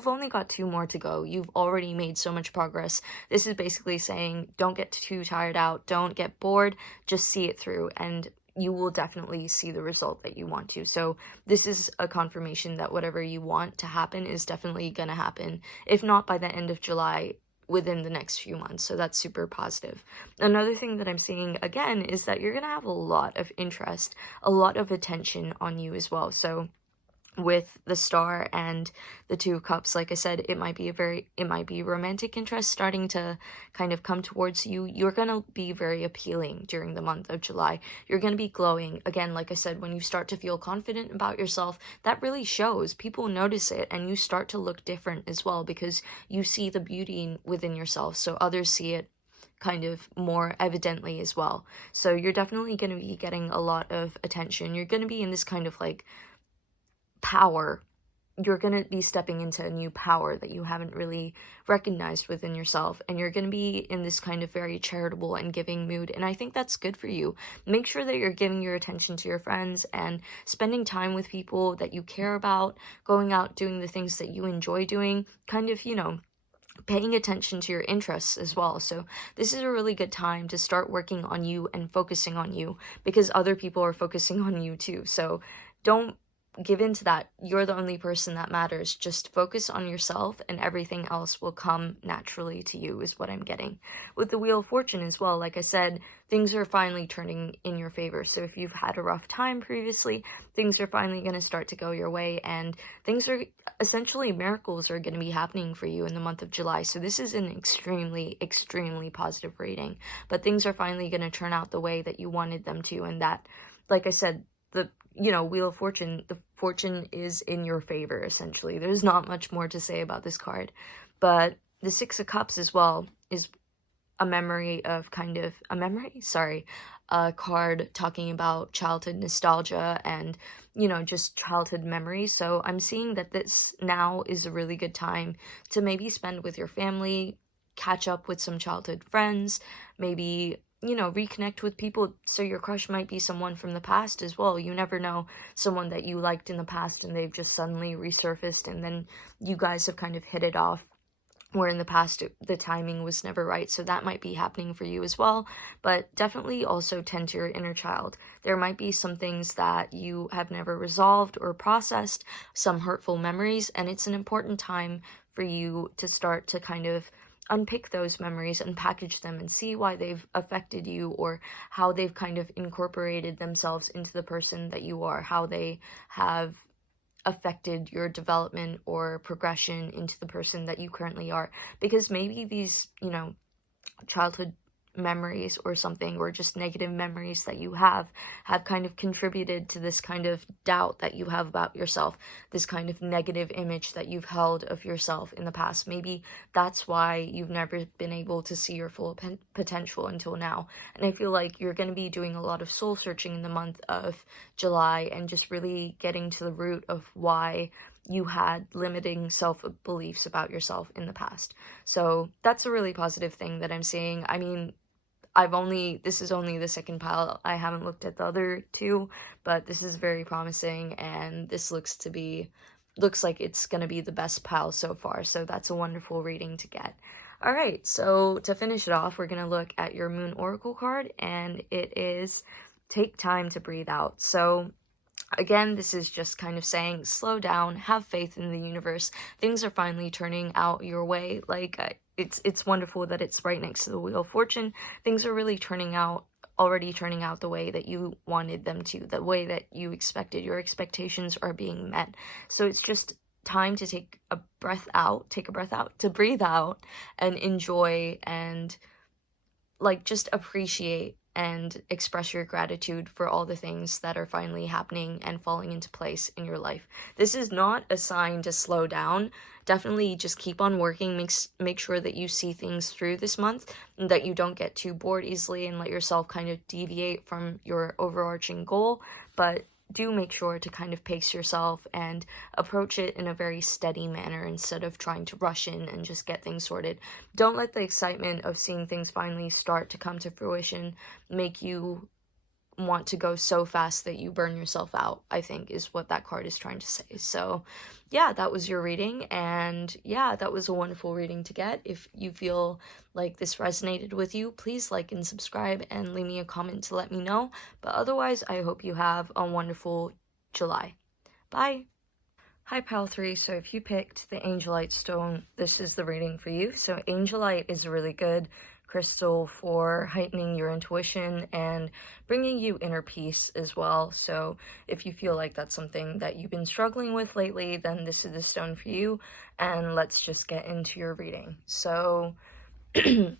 only got 2 more to go. You've already made so much progress. This is basically saying don't get too tired out, don't get bored, just see it through, and you will definitely see the result that you want to. So this is a confirmation that whatever you want to happen is definitely gonna happen, if not by the end of July, within the next few months. So that's super positive. Another thing that I'm seeing again is that you're gonna have a lot of interest, a lot of attention on you as well. So with the Star and the 2 of Cups, like I said, it might be romantic interest starting to kind of come towards you. You're gonna be very appealing during the month of July. You're gonna be glowing. Again, like I said, when you start to feel confident about yourself, that really shows. People notice it, and you start to look different as well because you see the beauty within yourself, so others see it kind of more evidently as well. So you're definitely going to be getting a lot of attention. You're going to be in this kind of like power. You're going to be stepping into a new power that you haven't really recognized within yourself, and you're going to be in this kind of very charitable and giving mood, and I think that's good for you. Make sure that you're giving your attention to your friends and spending time with people that you care about, going out doing the things that you enjoy doing, kind of, you know, paying attention to your interests as well. So this is a really good time to start working on you and focusing on you, because other people are focusing on you too. So don't give in to that. You're the only person that matters. Just focus on yourself and everything else will come naturally to you, is what I'm getting. With the Wheel of Fortune as well, like I said, things are finally turning in your favor. So if you've had a rough time previously, things are finally going to start to go your way, and things are essentially, miracles are going to be happening for you in the month of July. So this is an extremely, extremely positive reading, but things are finally going to turn out the way that you wanted them to, and that, like I said, the, you know, Wheel of Fortune, the fortune is in your favor, essentially. There's not much more to say about this card. But the 6 of Cups as well is a card talking about childhood nostalgia and, you know, just childhood memories. So I'm seeing that this now is a really good time to maybe spend with your family, catch up with some childhood friends, maybe, you know, reconnect with people. So your crush might be someone from the past as well. You never know, someone that you liked in the past and they've just suddenly resurfaced, and then you guys have kind of hit it off, where in the past the timing was never right. So that might be happening for you as well. But definitely also tend to your inner child. There might be some things that you have never resolved or processed, some hurtful memories, and it's an important time for you to start to kind of unpick those memories, unpackage them, and see why they've affected you, or how they've kind of incorporated themselves into the person that you are, how they have affected your development or progression into the person that you currently are. Because maybe these, childhood memories or something, or just negative memories that you have kind of contributed to this kind of doubt that you have about yourself, this kind of negative image that you've held of yourself in the past. Maybe that's why you've never been able to see your full potential until now. And I feel like you're going to be doing a lot of soul searching in the month of July, and just really getting to the root of why you had limiting self-beliefs about yourself in the past. So that's a really positive thing that I'm seeing. I mean, this is only the second pile. I haven't looked at the other two, but this is very promising, and this looks like it's gonna be the best pile so far. So that's a wonderful reading to get. All right, so to finish it off, we're gonna look at your Moon Oracle card, and it is Take Time to Breathe Out. So again, this is just kind of saying, slow down, have faith in the universe. Things are finally turning out your way. Like, it's wonderful that it's right next to the Wheel of Fortune. Things are really already turning out the way that you wanted them to, the way that you expected. Your expectations are being met. So it's just time to take a breath out, to breathe out, and enjoy, and like just appreciate and express your gratitude for all the things that are finally happening and falling into place in your life. This is not a sign to slow down. Definitely just keep on working. Make sure that you see things through this month, and that you don't get too bored easily and let yourself kind of deviate from your overarching goal. But do make sure to kind of pace yourself and approach it in a very steady manner, instead of trying to rush in and just get things sorted. Don't let the excitement of seeing things finally start to come to fruition make you want to go so fast that you burn yourself out, I think is what that card is trying to say. So yeah, that was your reading, and yeah, that was a wonderful reading to get. If you feel like this resonated with you, please like and subscribe and leave me a comment to let me know. But otherwise, I hope you have a wonderful July. Bye! Hi Pal 3, so if you picked the Angelite stone, this is the reading for you. So Angelite is a really good crystal for heightening your intuition and bringing you inner peace as well. So if you feel like that's something that you've been struggling with lately, then this is the stone for you. And let's just get into your reading. So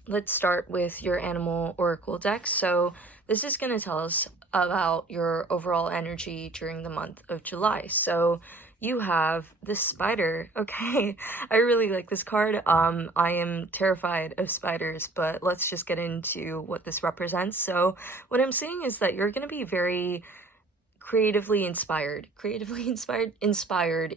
let's start with your animal oracle deck. So this is going to tell us about your overall energy during the month of July. So you have this spider. Okay, I really like this card. I am terrified of spiders, but let's just get into what this represents. So what I'm seeing is that you're going to be very creatively inspired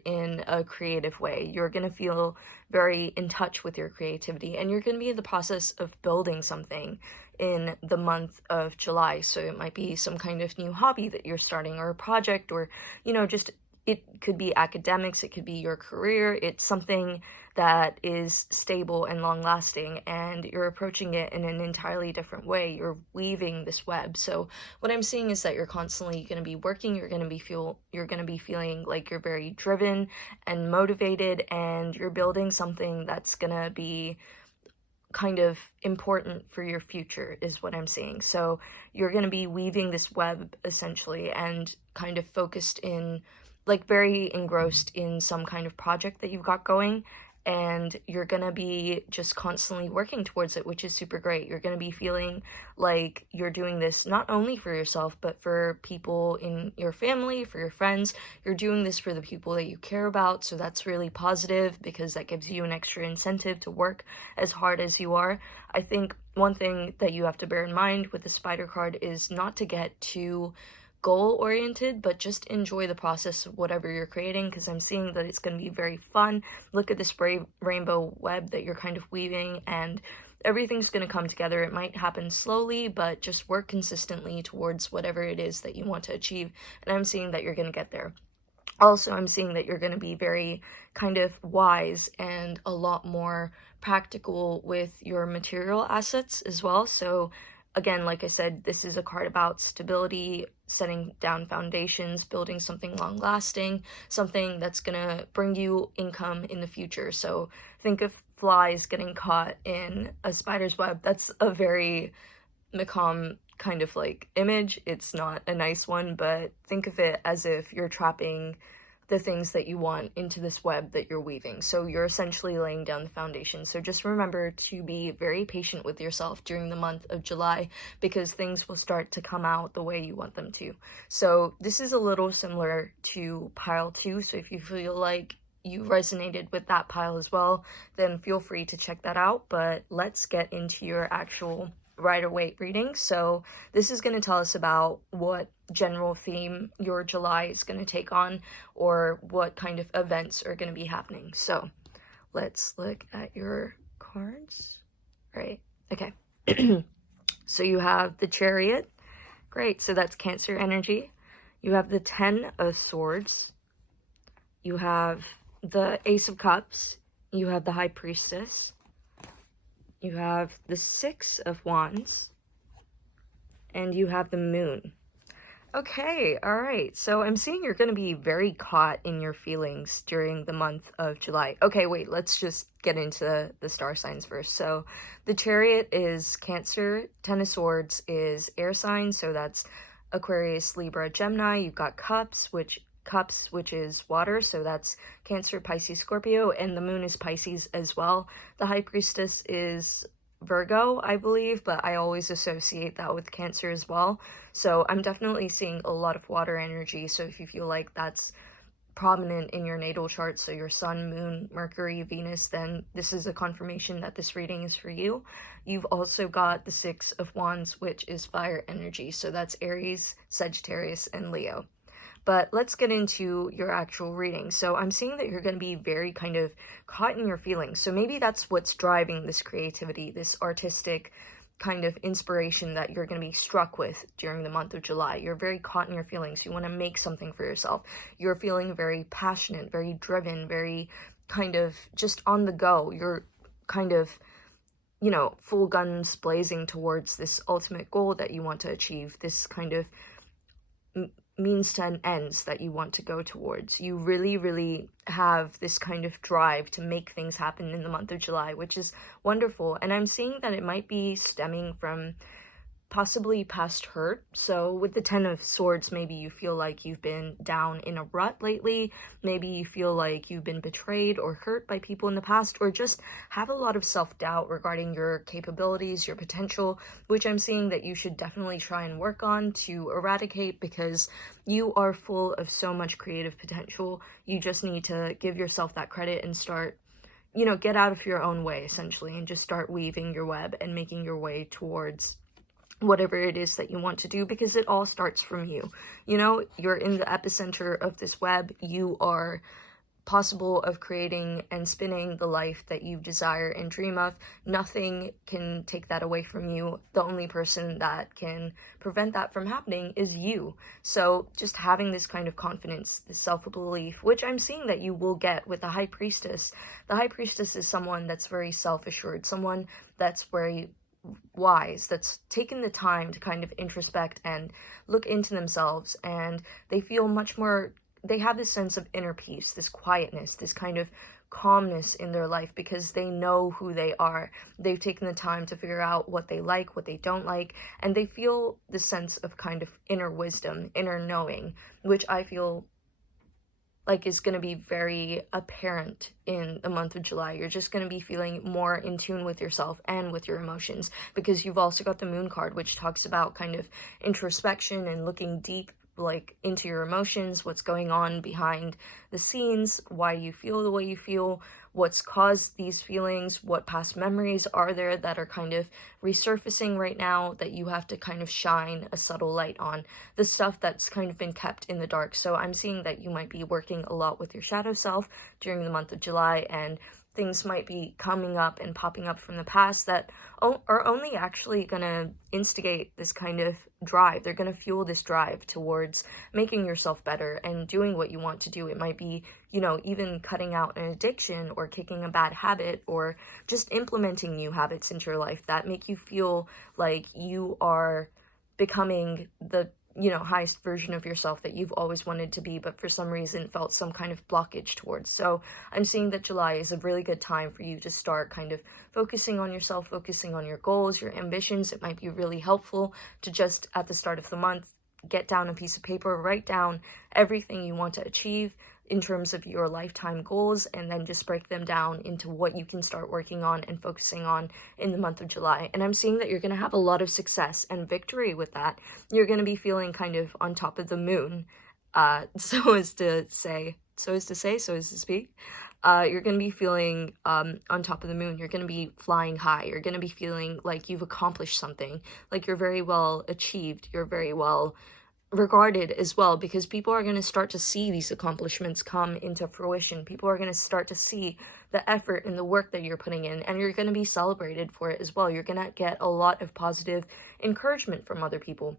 in a creative way. You're going to feel very in touch with your creativity, and you're going to be in the process of building something in the month of July. So it might be some kind of new hobby that you're starting, or a project, or just it could be academics, it could be your career. It's something that is stable and long-lasting, and you're approaching it in an entirely different way. You're weaving this web. So what I'm seeing is that you're constantly going to be working. You're going to be feeling like you're very driven and motivated, and you're building something that's going to be kind of important for your future, is what I'm seeing. So you're going to be weaving this web essentially, and kind of focused in, like, very engrossed in some kind of project that you've got going, and you're gonna be just constantly working towards it, which is super great. You're gonna be feeling like you're doing this not only for yourself, but for people in your family, for your friends. You're doing this for the people that you care about, so that's really positive, because that gives you an extra incentive to work as hard as you are. I think one thing that you have to bear in mind with the spider card is not to get too goal-oriented, but just enjoy the process of whatever you're creating, because I'm seeing that it's going to be very fun. Look at this brave rainbow web that you're kind of weaving, and everything's going to come together. It might happen slowly, but just work consistently towards whatever it is that you want to achieve, and I'm seeing that you're going to get there. Also, I'm seeing that you're going to be very kind of wise and a lot more practical with your material assets as well. So again, like I said, this is a card about stability, setting down foundations, building something long-lasting, something that's gonna bring you income in the future. So think of flies getting caught in a spider's web. That's a very macabre kind of like image. It's not a nice one, but think of it as if you're trapping the things that you want into this web that you're weaving. So you're essentially laying down the foundation. So just remember to be very patient with yourself during the month of July, because things will start to come out the way you want them to. So this is a little similar to pile 2. So if you feel like you resonated with that pile as well, then feel free to check that out. But let's get into your actual Rider-Waite reading. So this is going to tell us about what general theme your July is going to take on, or what kind of events are going to be happening. So let's look at your cards. Right. Okay. So you have the Chariot. Great. So that's Cancer energy. You have the 10 of Swords. You have the Ace of Cups. You have the High Priestess. You have the 6 of Wands, and you have the Moon. Okay, all right. So I'm seeing you're going to be very caught in your feelings during the month of July. Okay, wait, let's just get into the star signs first. So the Chariot is Cancer, 10 of Swords is air sign, so that's Aquarius, Libra, Gemini. You've got Cups, which is water, so that's Cancer, Pisces, Scorpio, and the Moon is Pisces as well. The High Priestess is Virgo, I believe, but I always associate that with Cancer as well. So I'm definitely seeing a lot of water energy. So if you feel like that's prominent in your natal chart, so your Sun, Moon, Mercury, Venus, then this is a confirmation that this reading is for you. You've also got the 6 of Wands, which is fire energy, so that's Aries, Sagittarius, and Leo. But let's get into your actual reading. So I'm seeing that you're going to be very kind of caught in your feelings. So maybe that's what's driving this creativity, this artistic kind of inspiration that you're going to be struck with during the month of July. You're very caught in your feelings. You want to make something for yourself. You're feeling very passionate, very driven, very kind of just on the go. You're kind of, you know, full guns blazing towards this ultimate goal that you want to achieve, this kind of means to an ends that you want to go towards. You really, really have this kind of drive to make things happen in the month of July, which is wonderful. And I'm seeing that it might be stemming from possibly past hurt. So with the 10 of Swords, maybe you feel like you've been down in a rut lately. Maybe you feel like you've been betrayed or hurt by people in the past, or just have a lot of self-doubt regarding your capabilities, your potential, which I'm seeing that you should definitely try and work on to eradicate, because you are full of so much creative potential. You just need to give yourself that credit and start, you know, get out of your own way essentially, and just start weaving your web and making your way towards whatever it is that you want to do, because it all starts from you. You know, you're in the epicenter of this web. You are possible of creating and spinning the life that you desire and dream of. Nothing can take that away from you. The only person that can prevent that from happening is you. So just having this kind of confidence, this self-belief, which I'm seeing that you will get with the High Priestess. The High Priestess is someone that's very self-assured, someone that's very wise, that's taken the time to kind of introspect and look into themselves, and they feel much more, they have this sense of inner peace, this quietness, this kind of calmness in their life, because they know who they are. They've taken the time to figure out what they like, what they don't like, and they feel the sense of kind of inner wisdom, inner knowing, which I feel like is going to be very apparent in the month of July. You're just going to be feeling more in tune with yourself and with your emotions, because you've also got the Moon card, which talks about kind of introspection and looking deep, like into your emotions, what's going on behind the scenes, why you feel the way you feel, what's caused these feelings, what past memories are there that are kind of resurfacing right now that you have to kind of shine a subtle light on, the stuff that's kind of been kept in the dark. So I'm seeing that you might be working a lot with your shadow self during the month of July, and things might be coming up and popping up from the past that are only actually going to instigate this kind of drive. They're going to fuel this drive towards making yourself better and doing what you want to do. It might be, you know, even cutting out an addiction or kicking a bad habit, or just implementing new habits into your life that make you feel like you are becoming the highest version of yourself that you've always wanted to be, but for some reason felt some kind of blockage towards. So I'm seeing that July is a really good time for you to start kind of focusing on yourself, focusing on your goals, your ambitions. It might be really helpful to just at the start of the month, get down a piece of paper, write down everything you want to achieve in terms of your lifetime goals, and then just break them down into what you can start working on and focusing on in the month of July. And I'm seeing that you're going to have a lot of success and victory with that. You're going to be feeling kind of on top of the moon, so as to speak. You're going to be feeling on top of the moon. You're going to be flying high. You're going to be feeling like you've accomplished something, like you're very well achieved. You're very well regarded as well, because people are going to start to see these accomplishments come into fruition. People are going to start to see the effort and the work that you're putting in, and you're going to be celebrated for it as well. You're going to get a lot of positive encouragement from other people.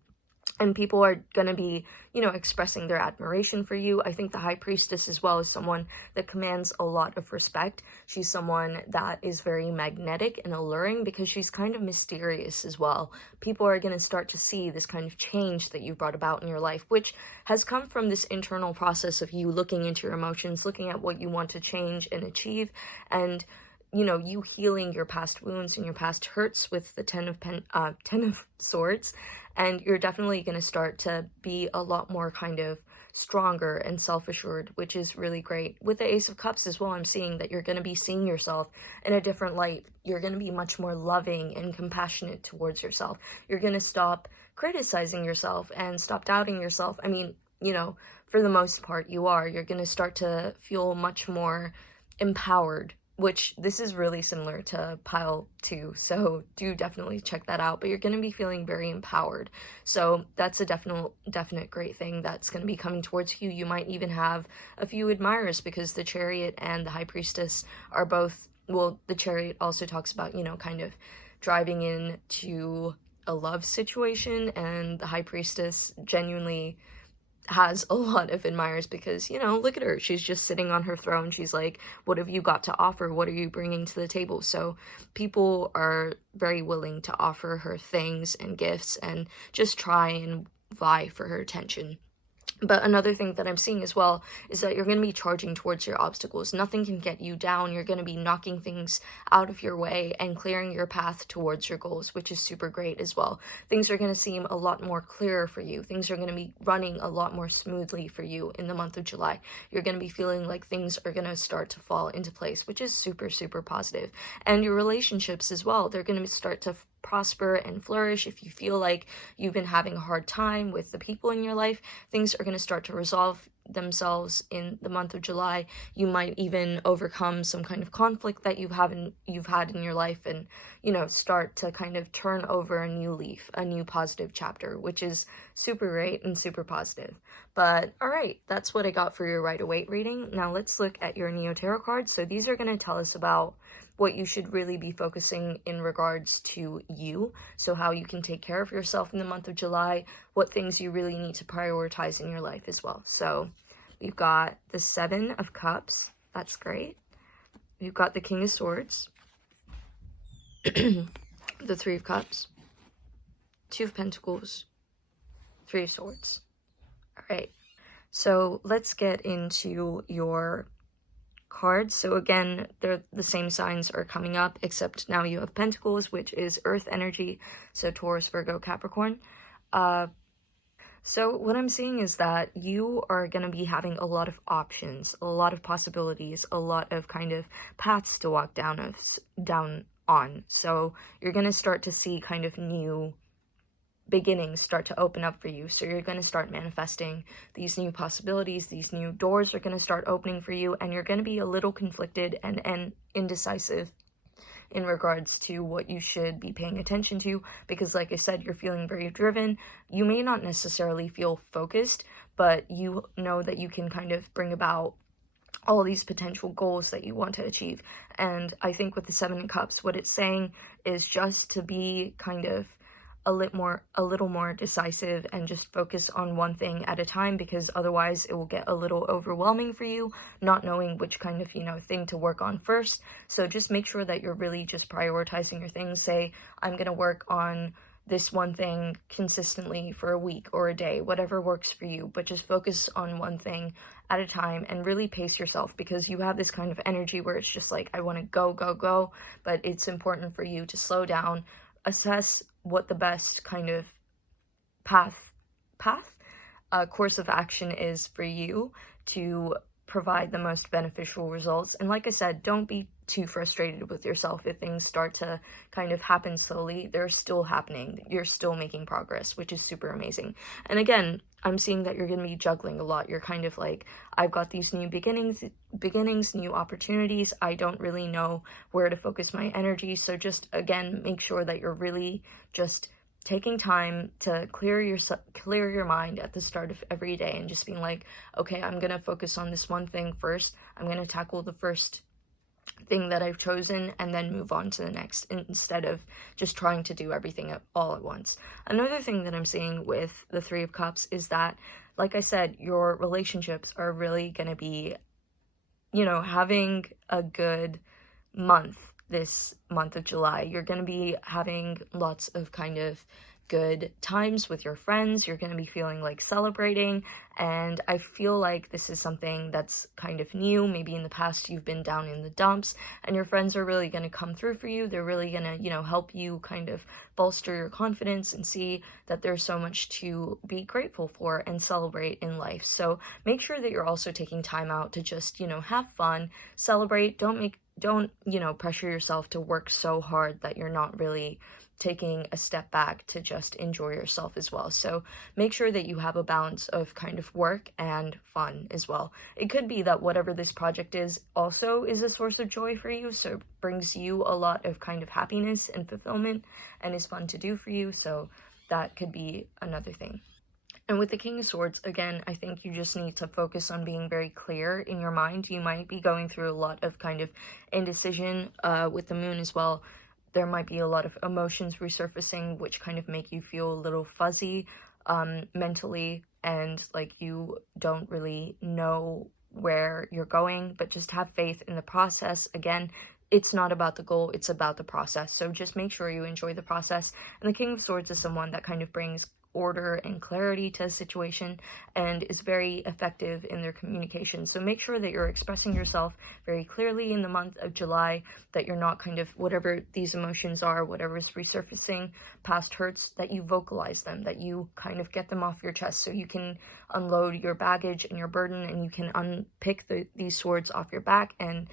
And people are going to be, expressing their admiration for you. I think the High Priestess as well is someone that commands a lot of respect. She's someone that is very magnetic and alluring because she's kind of mysterious as well. People are going to start to see this kind of change that you brought about in your life, which has come from this internal process of you looking into your emotions, looking at what you want to change and achieve, and you healing your past wounds and your past hurts with the Ten of Swords. And you're definitely going to start to be a lot more kind of stronger and self-assured, which is really great. With the Ace of Cups as well, I'm seeing that you're going to be seeing yourself in a different light. You're going to be much more loving and compassionate towards yourself. You're going to stop criticizing yourself and stop doubting yourself. I mean, for the most part, you're going to start to feel much more empowered, which this is really similar to pile 2, so do definitely check that out. But you're going to be feeling very empowered, so that's a definite great thing that's going to be coming towards you. You might even have a few admirers, because the Chariot and the High Priestess are both, well, the Chariot also talks about, kind of driving into a love situation, and the High Priestess genuinely has a lot of admirers because, look at her. She's just sitting on her throne. She's like, what have you got to offer? What are you bringing to the table? So people are very willing to offer her things and gifts and just try and vie for her attention. But another thing that I'm seeing as well is that you're going to be charging towards your obstacles. Nothing can get you down. You're going to be knocking things out of your way and clearing your path towards your goals, which is super great as well. Things are going to seem a lot more clearer for you. Things are going to be running a lot more smoothly for you in the month of July. You're going to be feeling like things are going to start to fall into place, which is super, super positive. And your relationships as well, they're going to start to prosper and flourish. If you feel like you've been having a hard time with the people in your life, things are going to start to resolve themselves in the month of July. You might even overcome some kind of conflict that you've had in your life, and start to kind of turn over a new leaf, a new positive chapter, which is super great and super positive. But all right, that's what I got for your Rider-Waite reading. Now let's look at your Neo Tarot cards. So these are going to tell us about what you should really be focusing in regards to you. So how you can take care of yourself in the month of July, what things you really need to prioritize in your life as well. So we've got the 7 of Cups. That's great. We've got the King of Swords, the 3 of Cups, 2 of Pentacles, 3 of Swords. All right. So let's get into your cards. So again, the same signs are coming up, except now you have Pentacles, which is earth energy, so Taurus, Virgo, Capricorn. So what I'm seeing is that you are going to be having a lot of options, a lot of possibilities, a lot of kind of paths to walk down on. So you're going to start to see kind of new beginnings start to open up for you. So you're going to start manifesting these new possibilities. These new doors are going to start opening for you, and you're going to be a little conflicted and indecisive in regards to what you should be paying attention to, because like I said, you're feeling very driven. You may not necessarily feel focused, but you know that you can kind of bring about all these potential goals that you want to achieve. And I think with the 7 of Cups, what it's saying is just to be kind of a little more decisive and just focus on one thing at a time, because otherwise it will get a little overwhelming for you, not knowing which kind of, thing to work on first. So just make sure that you're really just prioritizing your things. Say, I'm going to work on this one thing consistently for a week or a day, whatever works for you, but just focus on one thing at a time and really pace yourself, because you have this kind of energy where it's just like, I want to go, go, go, but it's important for you to slow down, assess what the best kind of course of action is for you to provide the most beneficial results. And like I said, don't be too frustrated with yourself if things start to kind of happen slowly. They're still happening. You're still making progress, which is super amazing. And again, I'm seeing that you're going to be juggling a lot. You're kind of like, I've got these new beginnings, new opportunities. I don't really know where to focus my energy. So just, again, make sure that you're really just taking time to clear your mind at the start of every day, and just being like, okay, I'm gonna focus on this one thing first. I'm gonna tackle the first thing that I've chosen and then move on to the next, instead of just trying to do everything all at once. Another thing that I'm seeing with the Three of Cups is that, like I said, your relationships are really gonna be, having a good month. This month of July, you're going to be having lots of kind of good times with your friends. You're going to be feeling like celebrating, and I feel like this is something that's kind of new. Maybe in the past you've been down in the dumps, and your friends are really going to come through for you. They're really going to, help you kind of bolster your confidence and see that there's so much to be grateful for and celebrate in life. So make sure that you're also taking time out to just, have fun, celebrate. Don't pressure yourself to work so hard that you're not really taking a step back to just enjoy yourself as well. So make sure that you have a balance of kind of work and fun as well. It could be that whatever this project is also is a source of joy for you, so it brings you a lot of kind of happiness and fulfillment and is fun to do for you. So that could be another thing. And with the King of Swords, again, I think you just need to focus on being very clear in your mind. You might be going through a lot of kind of indecision with the Moon as well. There might be a lot of emotions resurfacing, which kind of make you feel a little fuzzy mentally, and like you don't really know where you're going, but just have faith in the process. Again, it's not about the goal, it's about the process. So just make sure you enjoy the process. And the King of Swords is someone that kind of brings order and clarity to a situation and is very effective in their communication. So make sure that you're expressing yourself very clearly in the month of July, that you're not kind of, whatever these emotions are, whatever is resurfacing, past hurts, that you vocalize them, that you kind of get them off your chest so you can unload your baggage and your burden, and you can unpick these swords off your back and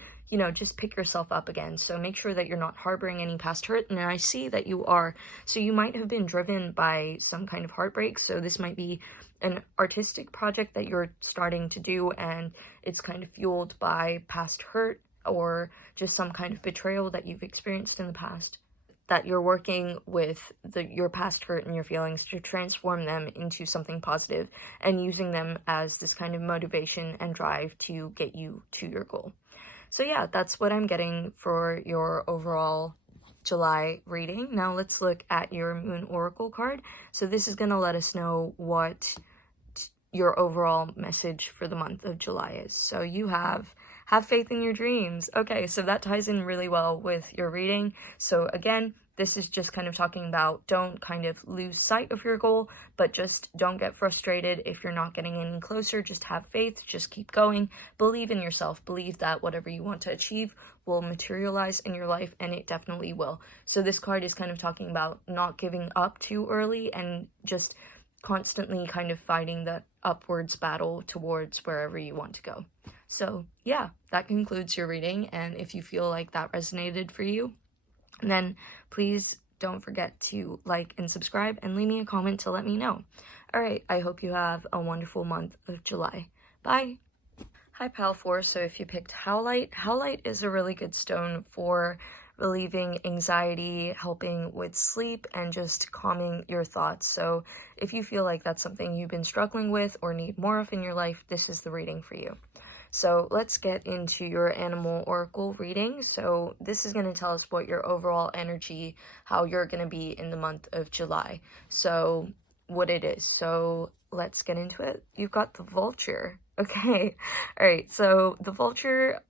just pick yourself up again. So make sure that you're not harboring any past hurt, and I see that you are. So you might have been driven by some kind of heartbreak, so this might be an artistic project that you're starting to do, and it's kind of fueled by past hurt or just some kind of betrayal that you've experienced in the past, that you're working with your past hurt and your feelings to transform them into something positive and using them as this kind of motivation and drive to get you to your goal. So yeah, that's what I'm getting for your overall July reading. Now let's look at your Moon Oracle card. So this is going to let us know what your overall message for the month of July is. So you have faith in your dreams. Okay, so that ties in really well with your reading. So again, this is just kind of talking about don't kind of lose sight of your goal, but just don't get frustrated if you're not getting any closer. Just have faith, just keep going, believe in yourself, believe that whatever you want to achieve will materialize in your life, and it definitely will. So this card is kind of talking about not giving up too early and just constantly kind of fighting the upwards battle towards wherever you want to go. So yeah, that concludes your reading, and if you feel like that resonated for you, then please don't forget to like and subscribe and leave me a comment to let me know. Alright, I hope you have a wonderful month of July. Bye! Hi Pal 4, so if you picked Howlite, Howlite is a really good stone for relieving anxiety, helping with sleep, and just calming your thoughts. So if you feel like that's something you've been struggling with or need more of in your life, this is the reading for you. So let's get into your animal oracle reading. So this is going to tell us what your overall energy, how you're going to be in the month of July. So what it is. So let's get into it. You've got the vulture. Okay. All right. So the vulture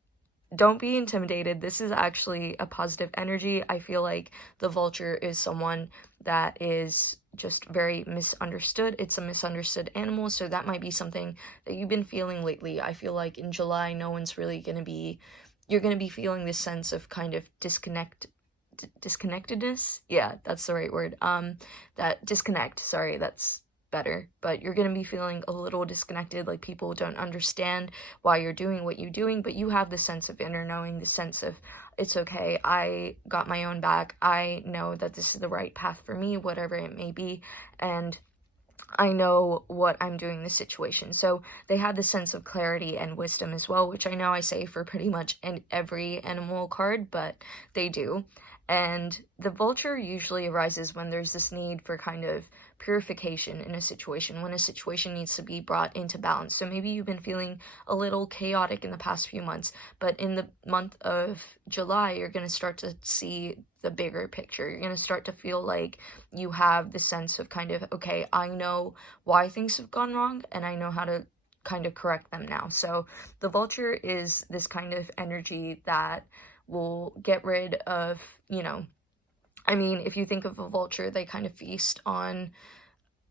don't be intimidated. This is actually a positive energy. I feel like the vulture is someone that is just very misunderstood. It's a misunderstood animal, so that might be something that you've been feeling lately. I feel like in July, no one's really going to be, you're going to be feeling this sense of kind of disconnectedness. Yeah, that's the right word. That disconnect, sorry, that's better, but you're going to be feeling a little disconnected, like people don't understand why you're doing what you're doing, but you have the sense of inner knowing, the sense of, it's okay, I got my own back, I know that this is the right path for me, whatever it may be, and I know what I'm doing in this situation. So they have the sense of clarity and wisdom as well, which I know I say for pretty much every animal card, but they do. And the vulture usually arises when there's this need for kind of purification in a situation, when a situation needs to be brought into balance. So maybe you've been feeling a little chaotic in the past few months, but in the month of July, you're going to start to see the bigger picture. You're going to start to feel like you have the sense of kind of, okay, I know why things have gone wrong, and I know how to kind of correct them now. So the vulture is this kind of energy that will get rid of, I mean, if you think of a vulture, they kind of feast on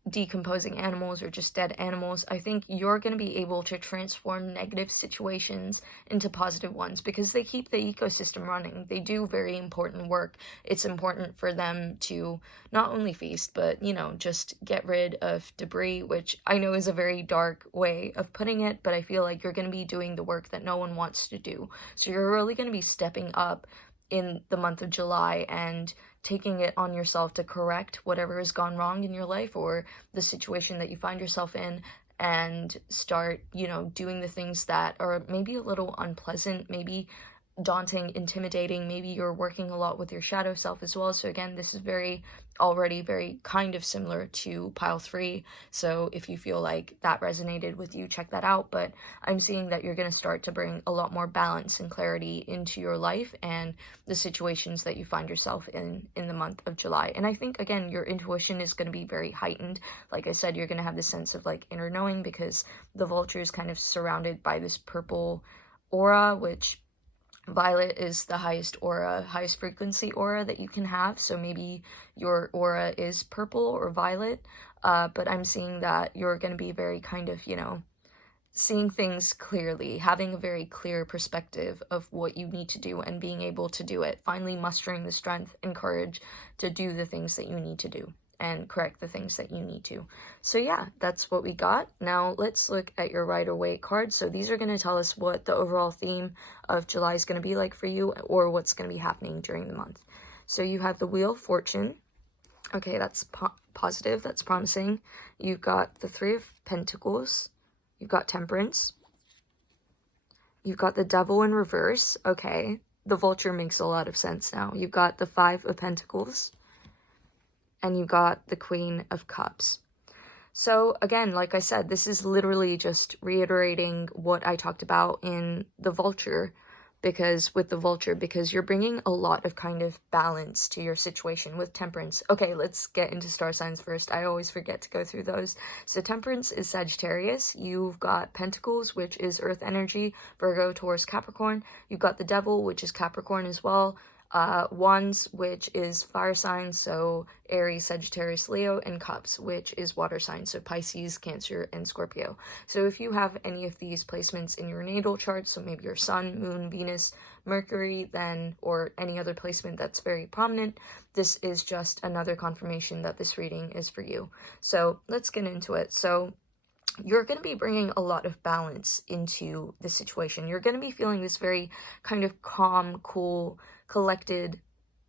decomposing animals or just dead animals. I think you're going to be able to transform negative situations into positive ones because they keep the ecosystem running. They do very important work. It's important for them to not only feast, but, just get rid of debris, which I know is a very dark way of putting it, but I feel like you're going to be doing the work that no one wants to do. So you're really going to be stepping up in the month of July and taking it on yourself to correct whatever has gone wrong in your life or the situation that you find yourself in, and start, doing the things that are maybe a little unpleasant, maybe daunting, intimidating. Maybe you're working a lot with your shadow self as well. So again, this is already very kind of similar to pile 3. So if you feel like that resonated with you, check that out. But I'm seeing that you're going to start to bring a lot more balance and clarity into your life and the situations that you find yourself in the month of July. And I think, again, your intuition is going to be very heightened. Like I said, you're going to have this sense of like inner knowing because the vulture is kind of surrounded by this purple aura, which violet is the highest frequency aura that you can have. So maybe your aura is purple or violet, but I'm seeing that you're going to be very kind of, seeing things clearly, having a very clear perspective of what you need to do and being able to do it, finally mustering the strength and courage to do the things that you need to do and correct the things that you need to. So yeah, that's what we got. Now let's look at your Rider-Waite cards. So these are going to tell us what the overall theme of July is going to be like for you, or what's going to be happening during the month. So you have the Wheel of Fortune. Okay, that's positive, that's promising. You've got the Three of Pentacles. You've got Temperance. You've got the Devil in reverse. Okay, the Vulture makes a lot of sense now. You've got the Five of Pentacles. And you got the Queen of Cups. So again, like I said, this is literally just reiterating what I talked about in the Vulture, because you're bringing a lot of kind of balance to your situation with Temperance. Okay, let's get into star signs first. I always forget to go through those. So Temperance is Sagittarius. You've got Pentacles, which is Earth energy, Virgo, Taurus, Capricorn. You've got the Devil, which is Capricorn as well. Wands, which is fire signs, so Aries, Sagittarius, Leo, and Cups, which is water signs, so Pisces, Cancer, and Scorpio. So if you have any of these placements in your natal chart, so maybe your Sun, Moon, Venus, Mercury, then, or any other placement that's very prominent, this is just another confirmation that this reading is for you. So let's get into it. So you're going to be bringing a lot of balance into the situation. You're going to be feeling this very kind of calm, cool, collected.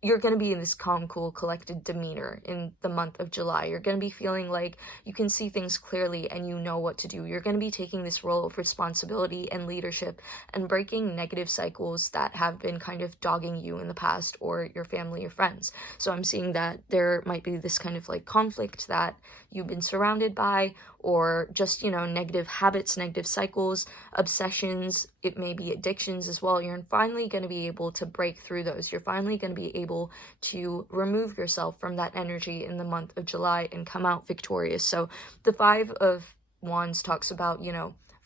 You're going to be in this calm, cool, collected demeanor in the month of July. You're going to be feeling like you can see things clearly and you know what to do. You're going to be taking this role of responsibility and leadership and breaking negative cycles that have been kind of dogging you in the past, or your family or friends. So I'm seeing that there might be this kind of like conflict that you've been surrounded by, or just, negative habits, negative cycles, obsessions. It may be addictions as well. You're finally going to be able to break through those. You're finally going to be able to remove yourself from that energy in the month of July and come out victorious. So the Five of Wands talks about,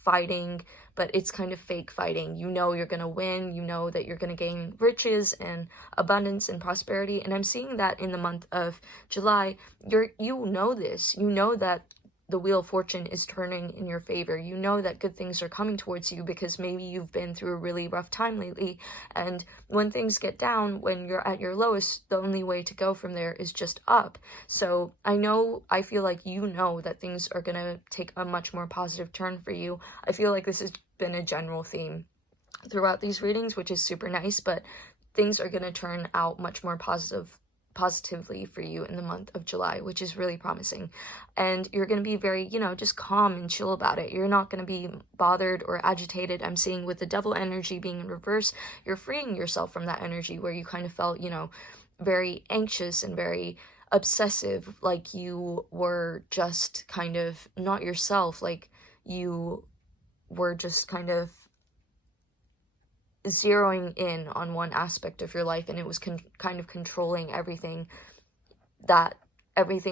fighting, but it's kind of fake fighting. You know you're gonna win, you know that you're gonna gain riches and abundance and prosperity, and I'm seeing that in the month of July. You know this. You know that the wheel of fortune is turning in your favor. You know that good things are coming towards you because maybe you've been through a really rough time lately, and when things get down, when you're at your lowest, the only way to go from there is just up. So I feel like you know that things are gonna take a much more positive turn for you. I feel like this has been a general theme throughout these readings, which is super nice, but things are gonna turn out much more positively for you in the month of July, which is really promising. And you're going to be very, just calm and chill about it. You're not going to be bothered or agitated. I'm seeing with the devil energy being in reverse, you're freeing yourself from that energy where you kind of felt, very anxious and very obsessive, like you were just kind of not yourself, like you were just kind of zeroing in on one aspect of your life, and it was kind of controlling everything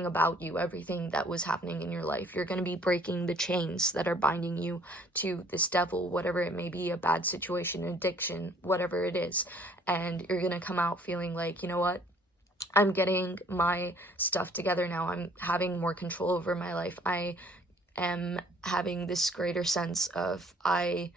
about you, everything that was happening in your life. You're going to be breaking the chains that are binding you to this devil, whatever it may be, a bad situation, addiction, whatever it is. And you're going to come out feeling like, you know what? I'm getting my stuff together now. I'm having more control over my life. I am having this greater sense of I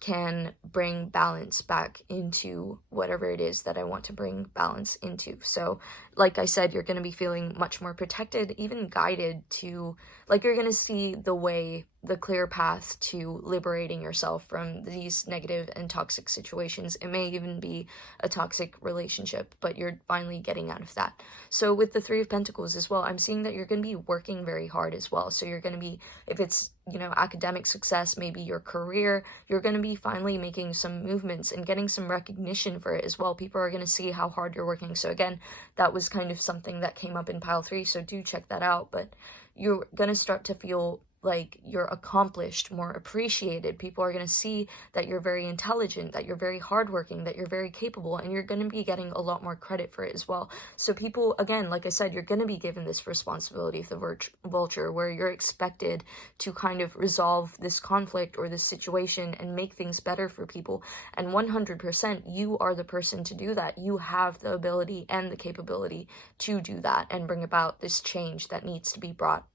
can bring balance back into whatever it is that I want to bring balance into. So, like I said, you're going to be feeling much more protected, even guided to, like, you're going to see the way, the clear path to liberating yourself from these negative and toxic situations. It may even be a toxic relationship, but you're finally getting out of that. So with the Three of Pentacles as well, I'm seeing that you're going to be working very hard as well. So you're going to be, if it's, academic success, maybe your career, you're going to be finally making some movements and getting some recognition for it as well. People are going to see how hard you're working. So again, that was kind of something that came up in pile 3, so do check that out. But you're going to start to feel like you're accomplished, more appreciated. People are going to see that you're very intelligent, that you're very hardworking, that you're very capable, and you're going to be getting a lot more credit for it as well. So people, again, like I said, you're going to be given this responsibility of the vulture, where you're expected to kind of resolve this conflict or this situation and make things better for people. And 100%, you are the person to do that. You have the ability and the capability to do that and bring about this change that needs to be brought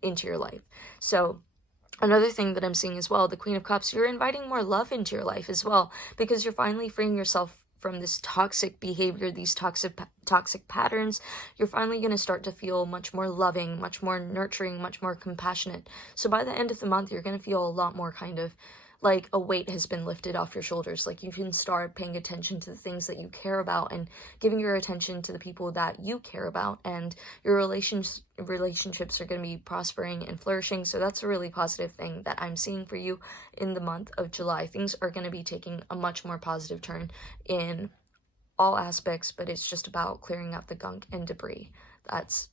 into your life. So another thing that I'm seeing as well, the Queen of Cups, you're inviting more love into your life as well, because you're finally freeing yourself from this toxic behavior, these toxic patterns. You're finally going to start to feel much more loving, much more nurturing, much more compassionate. So by the end of the month, you're going to feel a lot more kind of like a weight has been lifted off your shoulders. Like you can start paying attention to the things that you care about and giving your attention to the people that you care about, and your relationships are going to be prospering and flourishing. So that's a really positive thing that I'm seeing for you in the month of July. Things are going to be taking a much more positive turn in all aspects, but it's just about clearing up the gunk and debris that's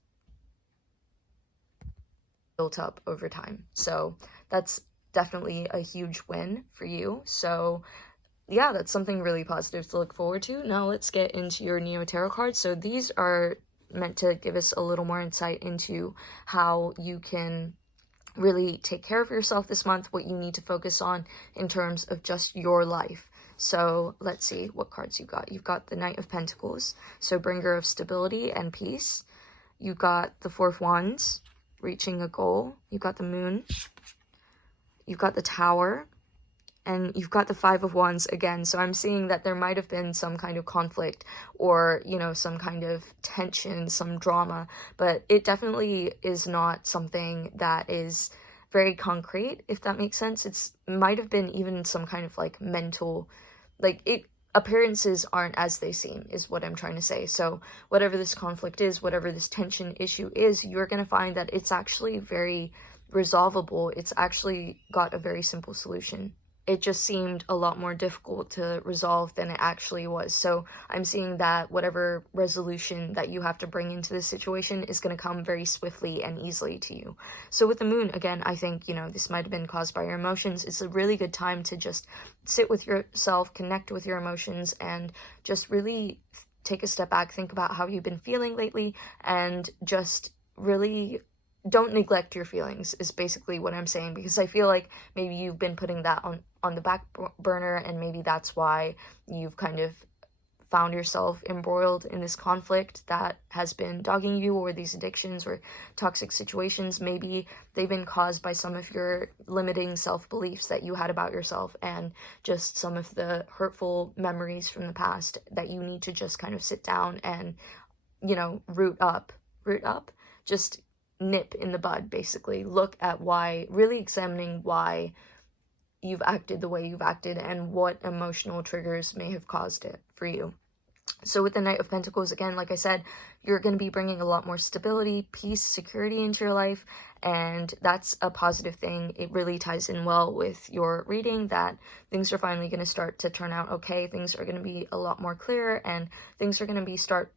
built up over time. So that's definitely a huge win for you. So yeah, that's something really positive to look forward to. Now let's get into your Neo Tarot cards. So these are meant to give us a little more insight into how you can really take care of yourself this month, what you need to focus on in terms of just your life. So let's see what cards you got. You've got the Knight of Pentacles, so bringer of stability and peace. You got the Four of Wands, reaching a goal. You got the Moon. You've got the Tower, and you've got the Five of Wands again. So I'm seeing that there might have been some kind of conflict or, some kind of tension, some drama, but it definitely is not something that is very concrete, if that makes sense. It might have been even some kind of like mental, appearances aren't as they seem, is what I'm trying to say. So whatever this conflict is, whatever this tension issue is, you're going to find that it's actually very resolvable. It's actually got a very simple solution. It just seemed a lot more difficult to resolve than it actually was. So I'm seeing that whatever resolution that you have to bring into this situation is going to come very swiftly and easily to you. So with the Moon, again, I think, this might have been caused by your emotions. It's a really good time to just sit with yourself, connect with your emotions, and just really take a step back, think about how you've been feeling lately, and just really don't neglect your feelings is basically what I'm saying, because I feel like maybe you've been putting that on the back burner, and maybe that's why you've kind of found yourself embroiled in this conflict that has been dogging you, or these addictions or toxic situations. Maybe they've been caused by some of your limiting self-beliefs that you had about yourself, and just some of the hurtful memories from the past that you need to just kind of sit down and, you know, root up, just nip in the bud, basically. Look at why, really examining why you've acted the way you've acted and what emotional triggers may have caused it for you. So with the Knight of Pentacles, again, like I said, you're going to be bringing a lot more stability, peace, security into your life, and that's a positive thing. It really ties in well with your reading that things are finally going to start to turn out okay. Things are going to be a lot more clear, and things are going to start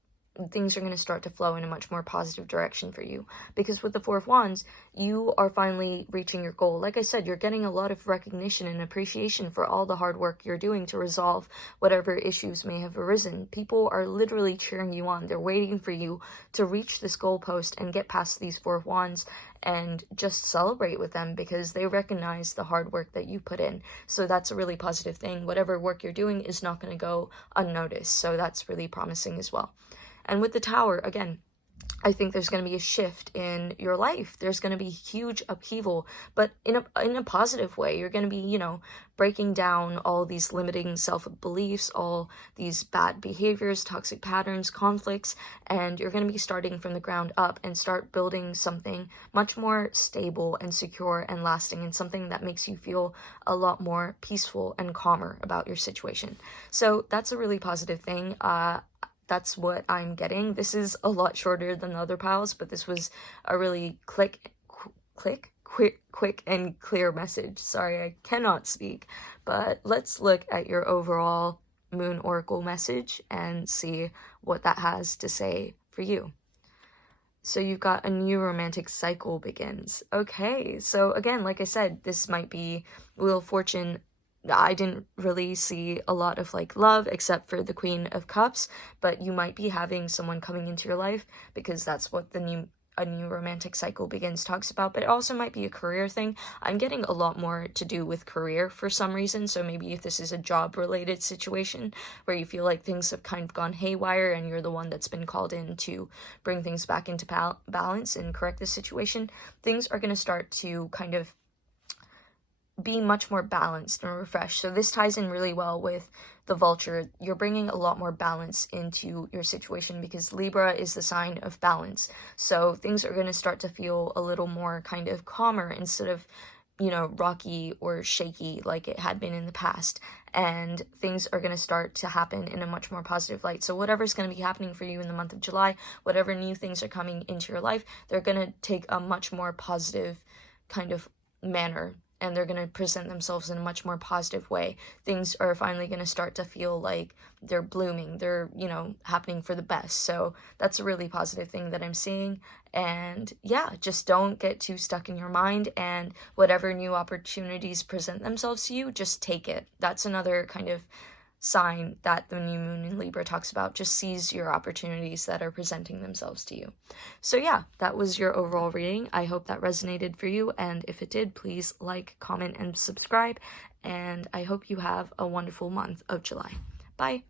to flow in a much more positive direction for you. Because with the Four of Wands, you are finally reaching your goal. Like I said, you're getting a lot of recognition and appreciation for all the hard work you're doing to resolve whatever issues may have arisen. People are literally cheering you on. They're waiting for you to reach this goalpost and get past these Four of Wands and just celebrate with them, because they recognize the hard work that you put in. So that's a really positive thing. Whatever work you're doing is not going to go unnoticed. So that's really promising as well. And with the Tower, again, I think there's going to be a shift in your life. There's going to be huge upheaval, but in a positive way. You're going to be, you know, breaking down all these limiting self-beliefs, all these bad behaviors, toxic patterns, conflicts, and you're going to be starting from the ground up and start building something much more stable and secure and lasting, and something that makes you feel a lot more peaceful and calmer about your situation. So that's a really positive thing. That's what I'm getting. This is a lot shorter than the other piles, but this was a really quick and clear message. Sorry, I cannot speak. But let's look at your overall Moon Oracle message and see what that has to say for you. So you've got a new romantic cycle begins. Okay, so again, like I said, this might be Wheel of Fortune. I didn't really see a lot of like love except for the Queen of Cups, but you might be having someone coming into your life, because that's what a new romantic cycle begins talks about. But it also might be a career thing. I'm getting a lot more to do with career for some reason. So maybe if this is a job related situation where you feel like things have kind of gone haywire and you're the one that's been called in to bring things back into balance and correct the situation, things are going to start to kind of be much more balanced and refreshed. So this ties in really well with the Vulture. You're bringing a lot more balance into your situation, because Libra is the sign of balance. So things are going to start to feel a little more kind of calmer instead of, you know, rocky or shaky like it had been in the past. And things are going to start to happen in a much more positive light. So whatever's going to be happening for you in the month of July, whatever new things are coming into your life, they're going to take a much more positive kind of manner, and they're going to present themselves in a much more positive way. Things are finally going to start to feel like they're blooming. They're, you know, happening for the best. So that's a really positive thing that I'm seeing. And yeah, just don't get too stuck in your mind, and whatever new opportunities present themselves to you, just take it. That's another kind of sign that the new moon in Libra talks about. Just seize your opportunities that are presenting themselves to you. So yeah, that was your overall reading. I hope that resonated for you, and if it did, please like, comment, and subscribe, and I hope you have a wonderful month of July. Bye!